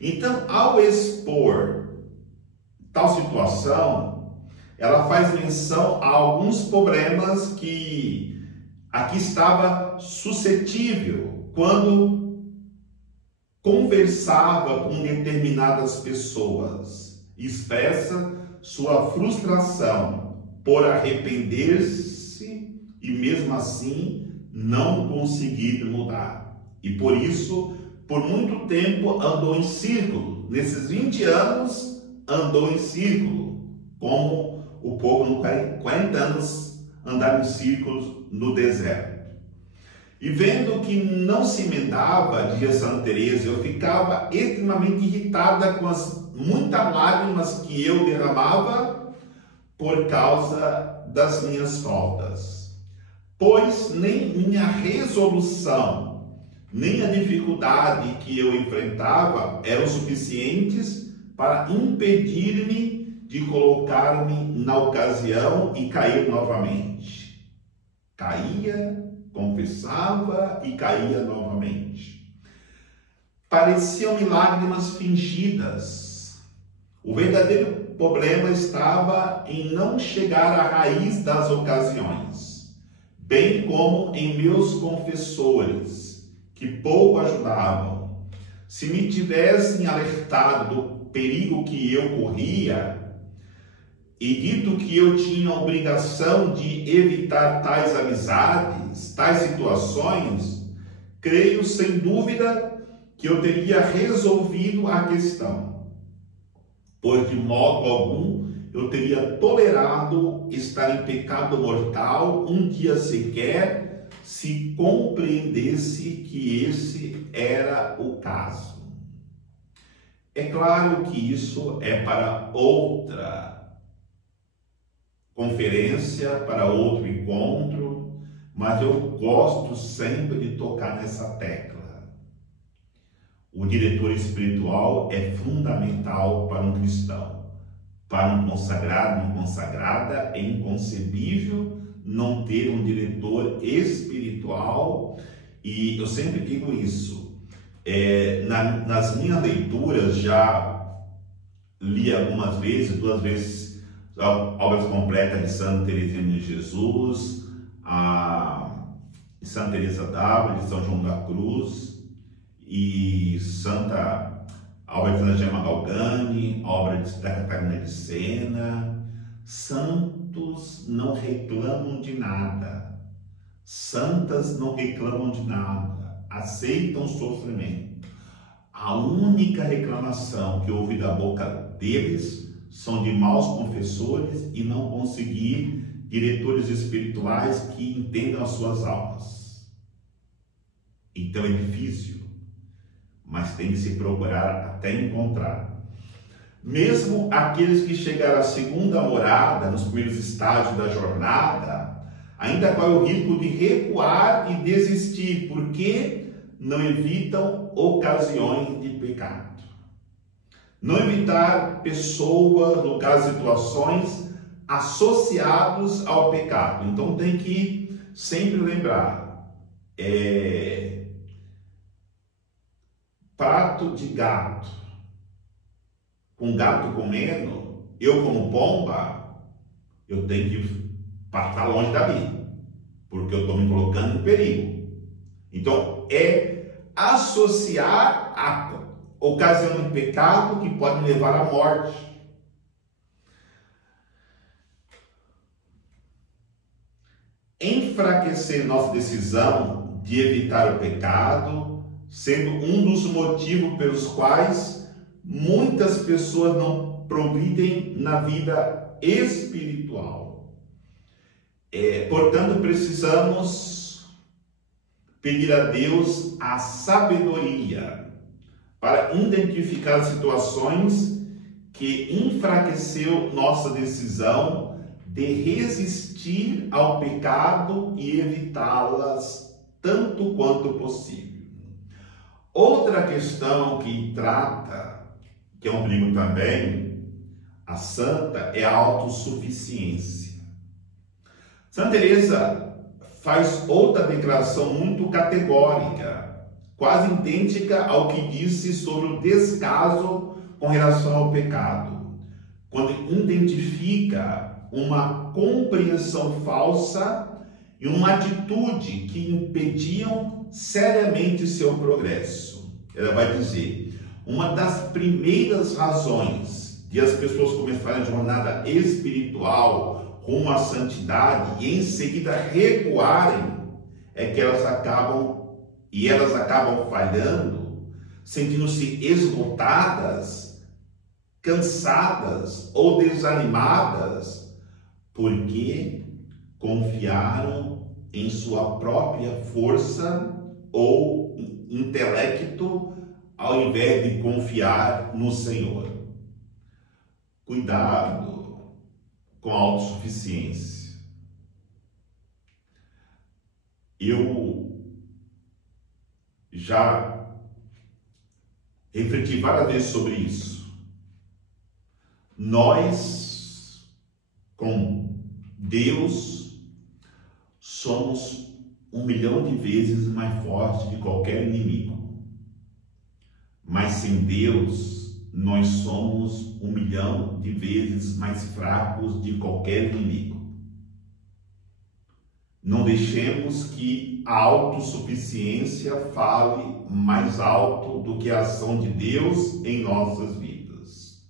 Então, ao expor tal situação, ela faz menção a alguns problemas que aqui estava suscetível quando conversava com determinadas pessoas, expressa sua frustração por arrepender-se e mesmo assim não conseguir mudar. E por isso, por muito tempo andou em círculo. Nesses 20 anos andou em círculo, como o povo no 40 anos andava em círculos no deserto. E vendo que não se emendava, dizia Santa Teresa, eu ficava extremamente irritada com as muitas lágrimas que eu derramava por causa das minhas faltas. Pois nem minha resolução, nem a dificuldade que eu enfrentava eram suficientes para impedir-me de colocar-me na ocasião e cair novamente. Caía, confessava e caía novamente. Pareciam-me lágrimas fingidas. O verdadeiro problema estava em não chegar à raiz das ocasiões, bem como em meus confessores, que pouco ajudavam. Se me tivessem alertado do perigo que eu corria e dito que eu tinha a obrigação de evitar tais amizades, tais situações, creio sem dúvida que eu teria resolvido a questão, pois de modo algum eu teria tolerado estar em pecado mortal um dia sequer, se compreendesse que esse era o caso. É claro que isso é para outra conferência, para outro encontro, mas eu gosto sempre de tocar nessa tecla. O diretor espiritual é fundamental para um cristão. Para um consagrado, uma consagrada, é inconcebível não ter um diretor espiritual, e eu sempre digo isso. Nas minhas leituras, já li algumas vezes, 2 vezes, obras completas de Santa Teresinha de Jesus, de Santa Teresa d'Ávila, de São João da Cruz, e a obra de Santa Gemma Galgani, a obra da Catarina de Sena. Santos não reclamam de nada, santas não reclamam de nada, aceitam o sofrimento. A única reclamação que eu ouvi da boca deles são de maus confessores e não conseguir diretores espirituais que entendam as suas almas. Então é difícil, mas tem que se procurar até encontrar. Mesmo aqueles que chegaram à segunda morada, nos primeiros estágios da jornada, ainda corre o risco de recuar e desistir, porque não evitam ocasiões de pecado. Não evitar pessoas, lugares, situações associados ao pecado. Então tem que sempre lembrar, prato de gato, com gato comendo, eu como pomba, eu tenho que passar longe dali, porque eu estou me colocando em perigo. Então associar a ocasião de pecado que pode me levar à morte. Enfraquecer nossa decisão de evitar o pecado, sendo um dos motivos pelos quais muitas pessoas não progridem na vida espiritual. Portanto, precisamos pedir a Deus a sabedoria para identificar situações que enfraqueceu nossa decisão de resistir ao pecado e evitá-las tanto quanto possível. Outra questão que trata, que é um perigo também, a santa, é a autossuficiência. Santa Teresa faz outra declaração muito categórica, quase idêntica ao que disse sobre o descaso com relação ao pecado, quando identifica uma compreensão falsa e uma atitude que impediam seriamente seu progresso. Ela vai dizer, uma das primeiras razões de as pessoas começarem a jornada espiritual rumo à santidade e em seguida recuarem é que elas acabam falhando, sentindo-se esgotadas, cansadas ou desanimadas, porque confiaram em sua própria força ou intelecto, ao invés de confiar no Senhor. Cuidado com a autossuficiência. Eu já refleti várias vezes sobre isso. Nós, com Deus, somos 1 milhão de vezes mais fortes de qualquer inimigo. Mas sem Deus, nós somos 1 milhão de vezes mais fracos de qualquer inimigo. Não deixemos que a autossuficiência fale mais alto do que a ação de Deus em nossas vidas.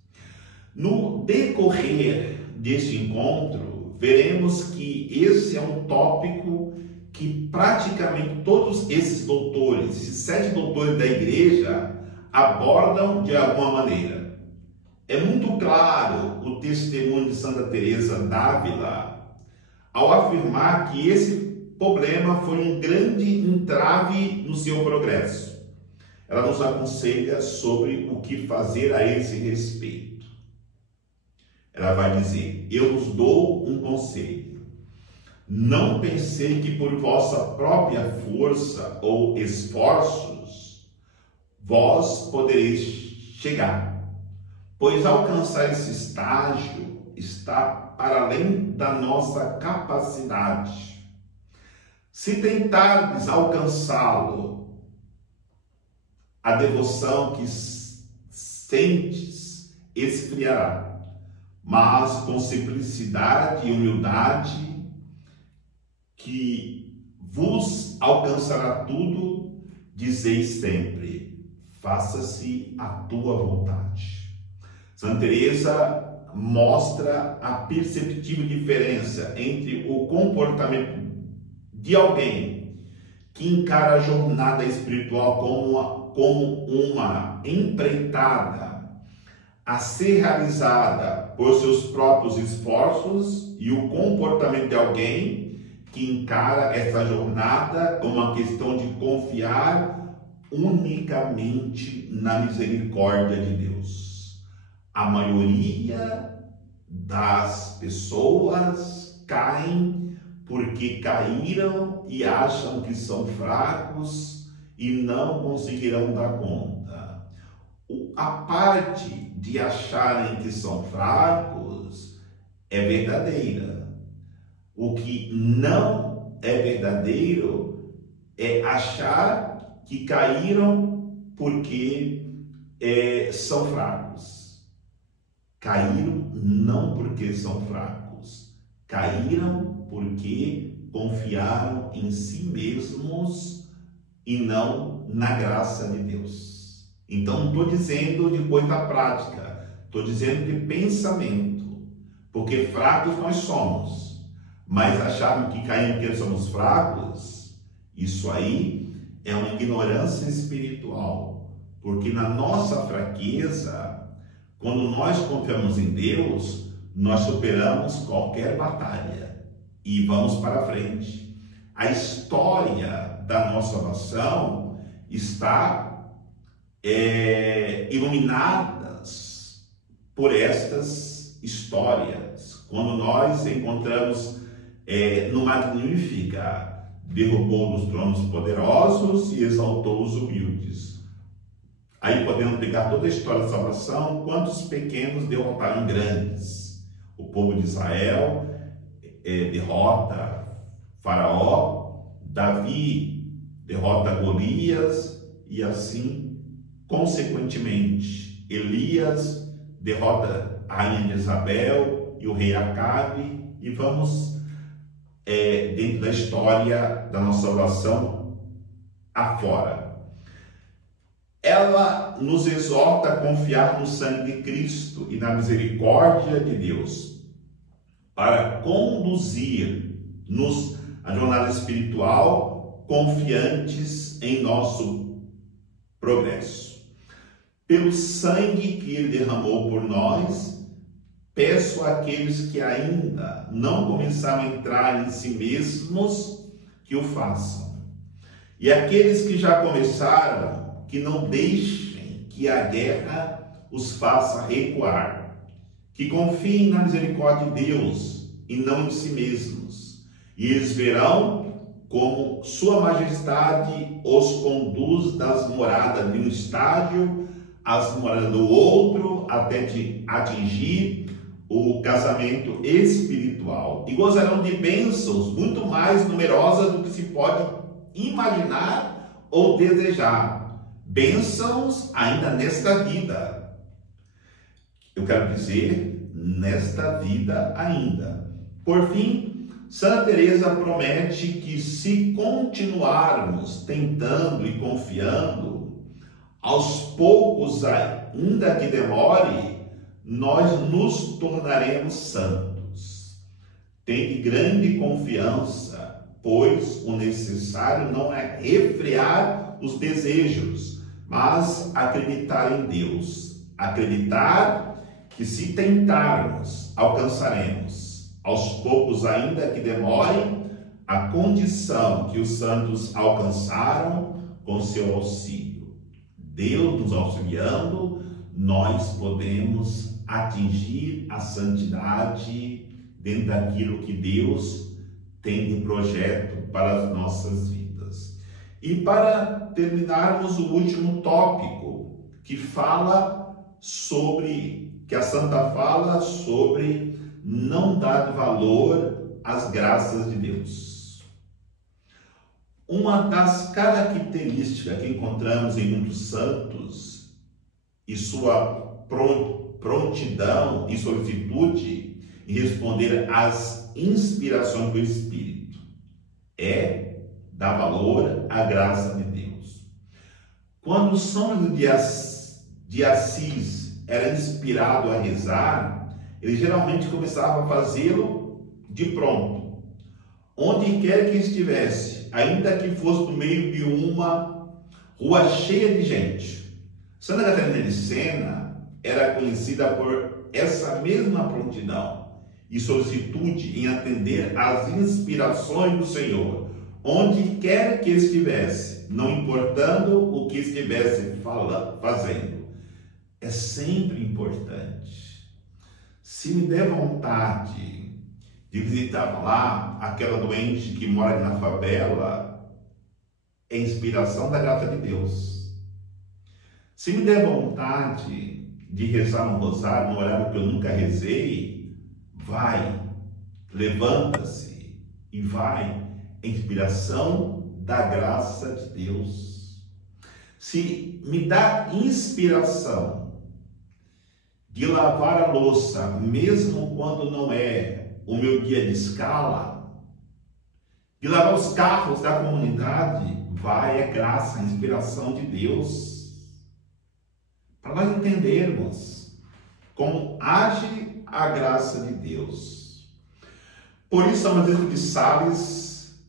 No decorrer deste encontro, veremos que esse é um tópico que praticamente todos esses doutores, esses 7 doutores da igreja, abordam de alguma maneira. É muito claro o testemunho de Santa Teresa d'Ávila ao afirmar que esse problema foi um grande entrave no seu progresso. Ela nos aconselha sobre o que fazer a esse respeito. Ela vai dizer, eu vos dou um conselho. Não pensei que por vossa própria força ou esforços vós podereis chegar, pois alcançar esse estágio está para além da nossa capacidade. Se tentardes alcançá-lo, a devoção que sentes esfriará, mas com simplicidade e humildade que vos alcançará tudo, dizeis sempre, faça-se a tua vontade. Santa Teresa mostra a perceptível diferença entre o comportamento de alguém que encara a jornada espiritual como uma empreitada a ser realizada por seus próprios esforços e o comportamento de alguém que encara essa jornada como uma questão de confiar unicamente na misericórdia de Deus. A maioria das pessoas caem porque caíram e acham que são fracos e não conseguirão dar conta. A parte de acharem que são fracos é verdadeira. O que não é verdadeiro é achar que caíram porque são fracos. Caíram não porque são fracos, caíram porque confiaram em si mesmos e não na graça de Deus. Então não estou dizendo de coisa prática, estou dizendo de pensamento, porque fracos nós somos, mas acharmos que caímos porque somos fracos, isso aí é uma ignorância espiritual, porque na nossa fraqueza, quando nós confiamos em Deus, nós superamos qualquer batalha e vamos para frente. A história da nossa salvação está iluminada por estas histórias, Quando nós encontramos no Magnificat, derrubou dos tronos poderosos e exaltou os humildes. Aí podemos pegar toda a história da salvação, quantos pequenos derrotaram grandes. O povo de Israel derrota Faraó, Davi derrota Golias e assim, consequentemente, Elias derrota a rainha Jezabel e o rei Acabe, e vamos dentro da história da nossa salvação afora. Ela nos exorta a confiar no sangue de Cristo e na misericórdia de Deus para conduzir-nos à jornada espiritual, confiantes em nosso progresso. Pelo sangue que Ele derramou por nós, peço àqueles que ainda não começaram a entrar em si mesmos que o façam. E aqueles que já começaram, que não deixem que a guerra os faça recuar. Que confiem na misericórdia de Deus e não em si mesmos. E eles verão como Sua Majestade os conduz das moradas de um estágio às moradas do outro, até de atingir o casamento espiritual. E gozarão de bênçãos muito mais numerosas do que se pode imaginar ou desejar. Bênçãos ainda nesta vida. Eu quero dizer, nesta vida ainda. Por fim, Santa Teresa promete que se continuarmos tentando e confiando, aos poucos, ainda que demore, nós nos tornaremos santos. Tenha grande confiança, pois o necessário não é refrear os desejos, mas acreditar em Deus. Acreditar que se tentarmos, alcançaremos, aos poucos, ainda que demore, a condição que os santos alcançaram com seu auxílio. Deus nos auxiliando, nós podemos atingir a santidade dentro daquilo que Deus tem de projeto para as nossas vidas. E para terminarmos o último tópico, que a Santa fala sobre não dar valor às graças de Deus. Uma das características que encontramos em muitos santos e sua prontidão e solicitude em responder às inspirações do Espírito é dar valor à graça de Deus. Quando São José de Assis era inspirado a rezar, ele geralmente começava a fazê-lo de pronto, onde quer que estivesse, ainda que fosse no meio de uma rua cheia de gente. Santa Catarina de Sena era conhecida por essa mesma prontidão e solicitude em atender às inspirações do Senhor, onde quer que estivesse, não importando o que estivesse fazendo. É sempre importante. Se me der vontade de visitar lá aquela doente que mora na favela, é inspiração da graça de Deus. Se me der vontade de rezar um rosário no horário que eu nunca rezei, vai, levanta-se e vai. É inspiração da graça de Deus. Se me dá inspiração de lavar a louça, mesmo quando não é o meu dia de escala, de lavar os carros da comunidade, vai, é graça, inspiração de Deus. Para nós entendermos como age a graça de Deus. Por isso, São Francisco de Sales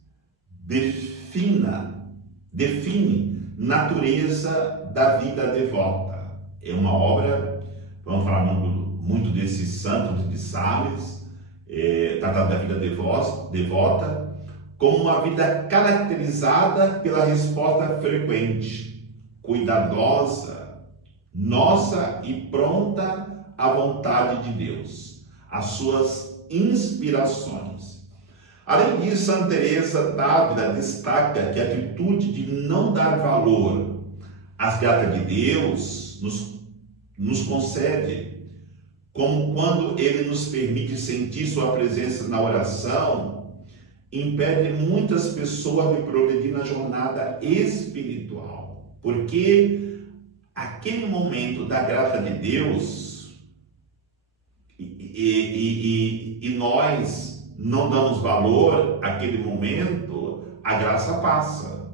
define natureza da vida devota. É uma obra, vamos falar muito desse santo de Sales, tratado da vida devota, como uma vida caracterizada pela resposta frequente, cuidadosa, nossa e pronta à vontade de Deus, às suas inspirações. Além disso, Santa Teresa d'Ávila destaca que a atitude de não dar valor às graças de Deus nos concede, como quando Ele nos permite sentir sua presença na oração, impede muitas pessoas de progredir na jornada espiritual, porque aquele momento da graça de Deus e nós não damos valor àquele momento, a graça passa.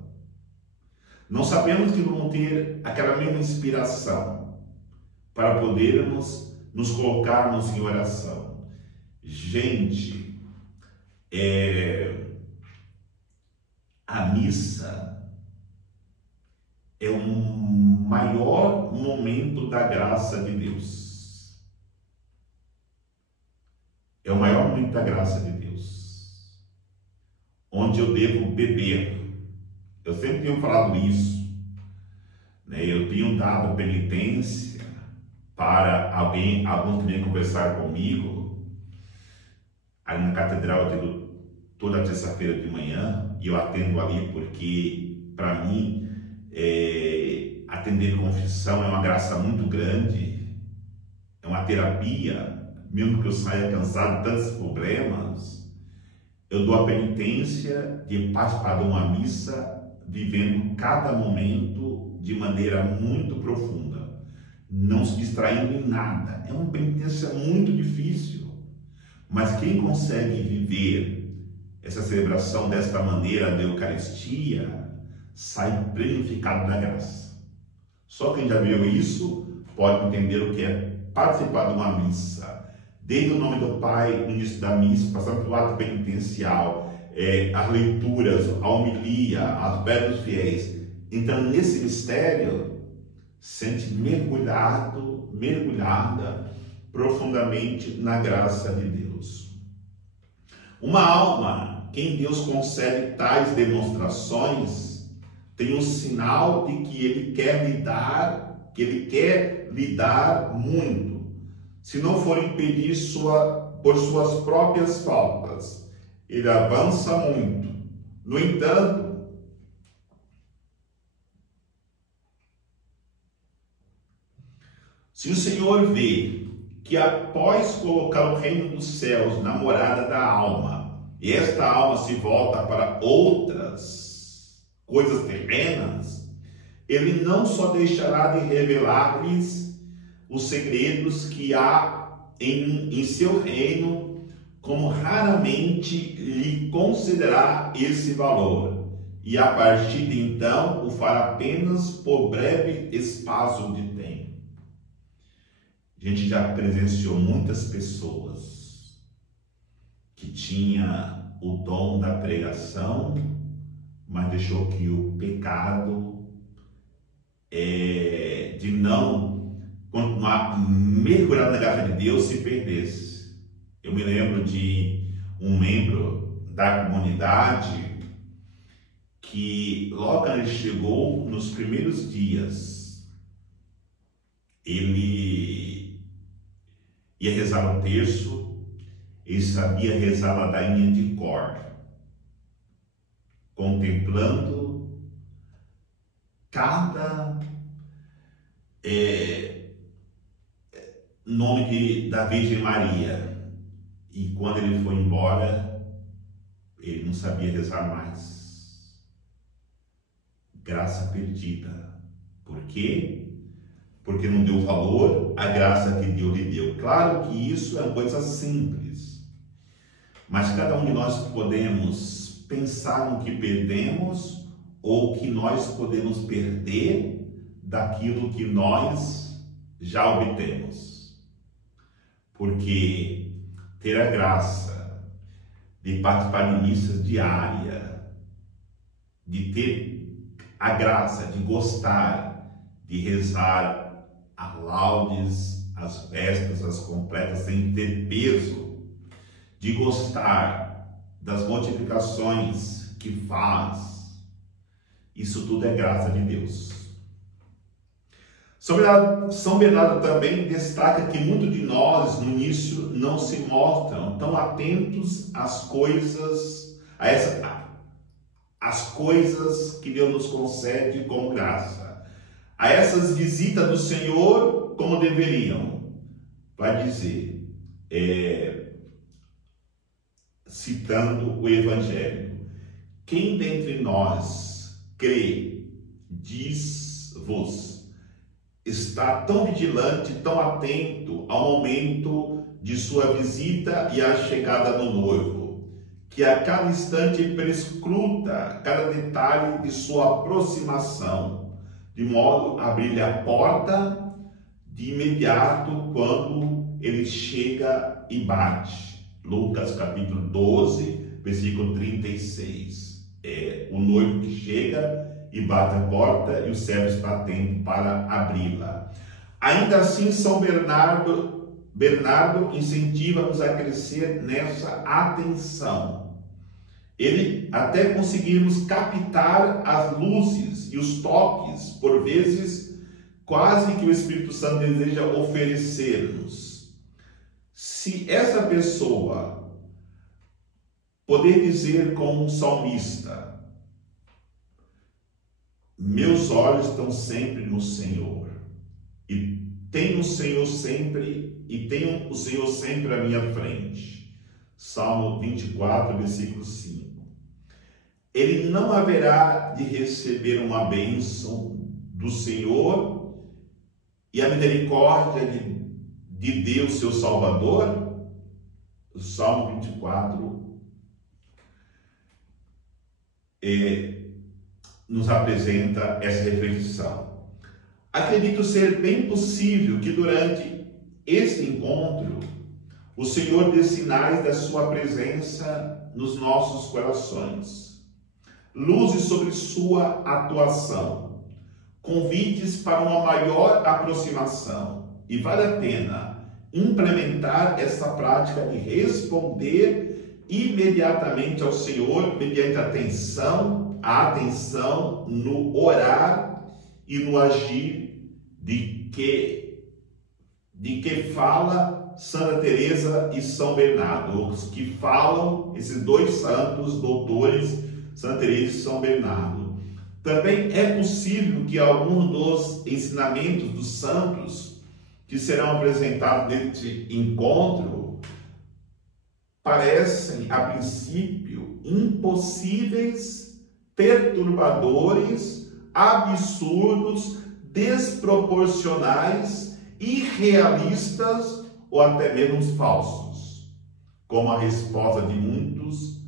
Não sabemos que vamos ter aquela mesma inspiração para podermos nos colocarmos em oração. Gente, a missa é o maior momento da graça de Deus. É o maior momento da graça de Deus, onde eu devo beber. Eu sempre tenho falado isso, né? Eu tenho dado penitência para alguns que vêm conversar comigo. Ali na catedral eu atendo toda terça-feira de manhã, e eu atendo ali porque, para mim, atender confissão é uma graça muito grande, é uma terapia. Mesmo que eu saia cansado de tantos problemas, eu dou a penitência de participar de uma missa, vivendo cada momento de maneira muito profunda, não se distraindo em nada. É uma penitência muito difícil, mas quem consegue viver essa celebração desta maneira da Eucaristia, sai planificado da graça. Só quem já viu isso pode entender o que é participar de uma missa. Desde o nome do Pai, no início da missa, passando pelo ato penitencial, as leituras, a homilia, as fé dos fiéis. Então, nesse mistério, sente mergulhada profundamente na graça de Deus. Uma alma, quem Deus concede tais demonstrações, tem um sinal de que Ele quer lidar muito. Se não for impedir por suas próprias faltas, ele avança muito. No entanto, se o Senhor vê que após colocar o reino dos céus na morada da alma, e esta alma se volta para outras coisas terrenas, Ele não só deixará de revelar-lhes os segredos que há em seu reino, como raramente lhe concederá esse valor, e a partir de então o fará apenas por breve espaço de tempo. A gente já presenciou muitas pessoas que tinha o dom da pregação, mas deixou que o pecado de não continuar mergulhado na graça de Deus se perdesse. Eu me lembro de um membro da comunidade que logo quando ele chegou, nos primeiros dias, ele ia rezar o terço, ele sabia rezar a ladainha de cor, contemplando cada nome da Virgem Maria. E quando ele foi embora, ele não sabia rezar mais. Graça perdida. Por quê? Porque não deu valor à graça que Deus lhe deu. Claro que isso é uma coisa simples, mas cada um de nós podemos pensar no que perdemos ou que nós podemos perder daquilo que nós já obtemos. Porque ter a graça de participar de missas diárias, de ter a graça de gostar de rezar as laudes, as vestas, as completas, sem ter peso, de gostar das mortificações que faz, isso tudo é graça de Deus. São Bernardo também destaca que muitos de nós, no início, não se mostram tão atentos às coisas, às coisas que Deus nos concede com graça, a essas visitas do Senhor como deveriam. Vai dizer, citando o Evangelho: quem dentre nós crê, diz-vos, está tão vigilante, tão atento ao momento de sua visita e à chegada do noivo, que a cada instante perscruta cada detalhe de sua aproximação, de modo a abrir-lhe a porta de imediato quando ele chega e bate. Lucas capítulo 12, versículo 36. É o noivo que chega e bate a porta e o servo está atento para abri-la. Ainda assim, São Bernardo incentiva-nos a crescer nessa atenção. Ele até conseguirmos captar as luzes e os toques, por vezes, quase que o Espírito Santo deseja oferecer-nos. Se essa pessoa poder dizer como um salmista: meus olhos estão sempre no Senhor, e tenho o Senhor sempre à minha frente. Salmo 24, versículo 5. Ele não haverá de receber uma bênção do Senhor e a misericórdia de Deus, seu Salvador? O Salmo 24 nos apresenta essa reflexão. Acredito ser bem possível que durante este encontro o Senhor dê sinais da sua presença nos nossos corações, luzes sobre sua atuação, convites para uma maior aproximação, e vale a pena implementar essa prática de responder imediatamente ao Senhor mediante a atenção no orar e no agir de que fala Santa Teresa e São Bernardo, os que falam esses dois santos doutores, Santa Teresa e São Bernardo. Também é possível que alguns dos ensinamentos dos santos que serão apresentados neste encontro parecem, a princípio, impossíveis, perturbadores, absurdos, desproporcionais, irrealistas ou até mesmo falsos, como a resposta de muitos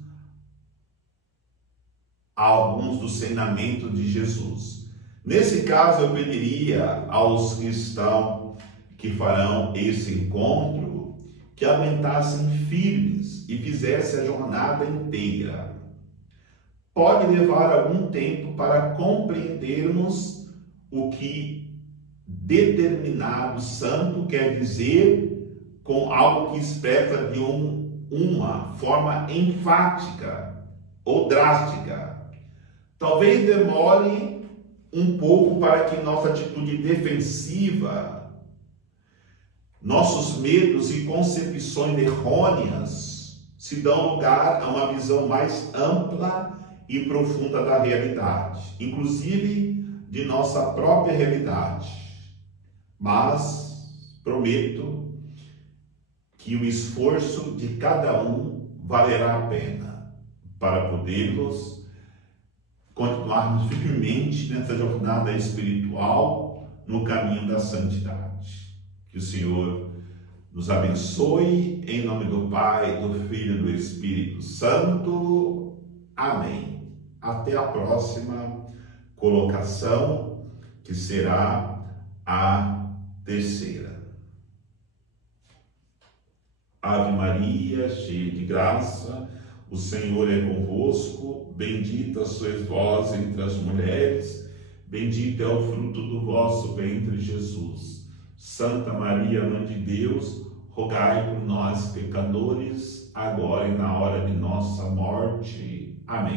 a alguns dos ensinamentos de Jesus. Nesse caso, eu pediria aos cristãos que farão esse encontro que aumentassem firmes e fizessem a jornada inteira. Pode levar algum tempo para compreendermos o que determinado santo quer dizer com algo que expressa de uma forma enfática ou drástica. Talvez demore um pouco para que nossa atitude defensiva, nossos medos e concepções errôneas se dão lugar a uma visão mais ampla e profunda da realidade, inclusive de nossa própria realidade. Mas prometo que o esforço de cada um valerá a pena para podermos continuarmos firmemente nessa jornada espiritual no caminho da santidade. Que o Senhor nos abençoe, em nome do Pai, do Filho e do Espírito Santo. Amém. Até a próxima colocação, que será a terceira. Ave Maria, cheia de graça, o Senhor é convosco, bendita sois vós entre as mulheres, bendito é o fruto do vosso ventre, Jesus. Santa Maria, Mãe de Deus, rogai por nós, pecadores, agora e na hora de nossa morte. Amém.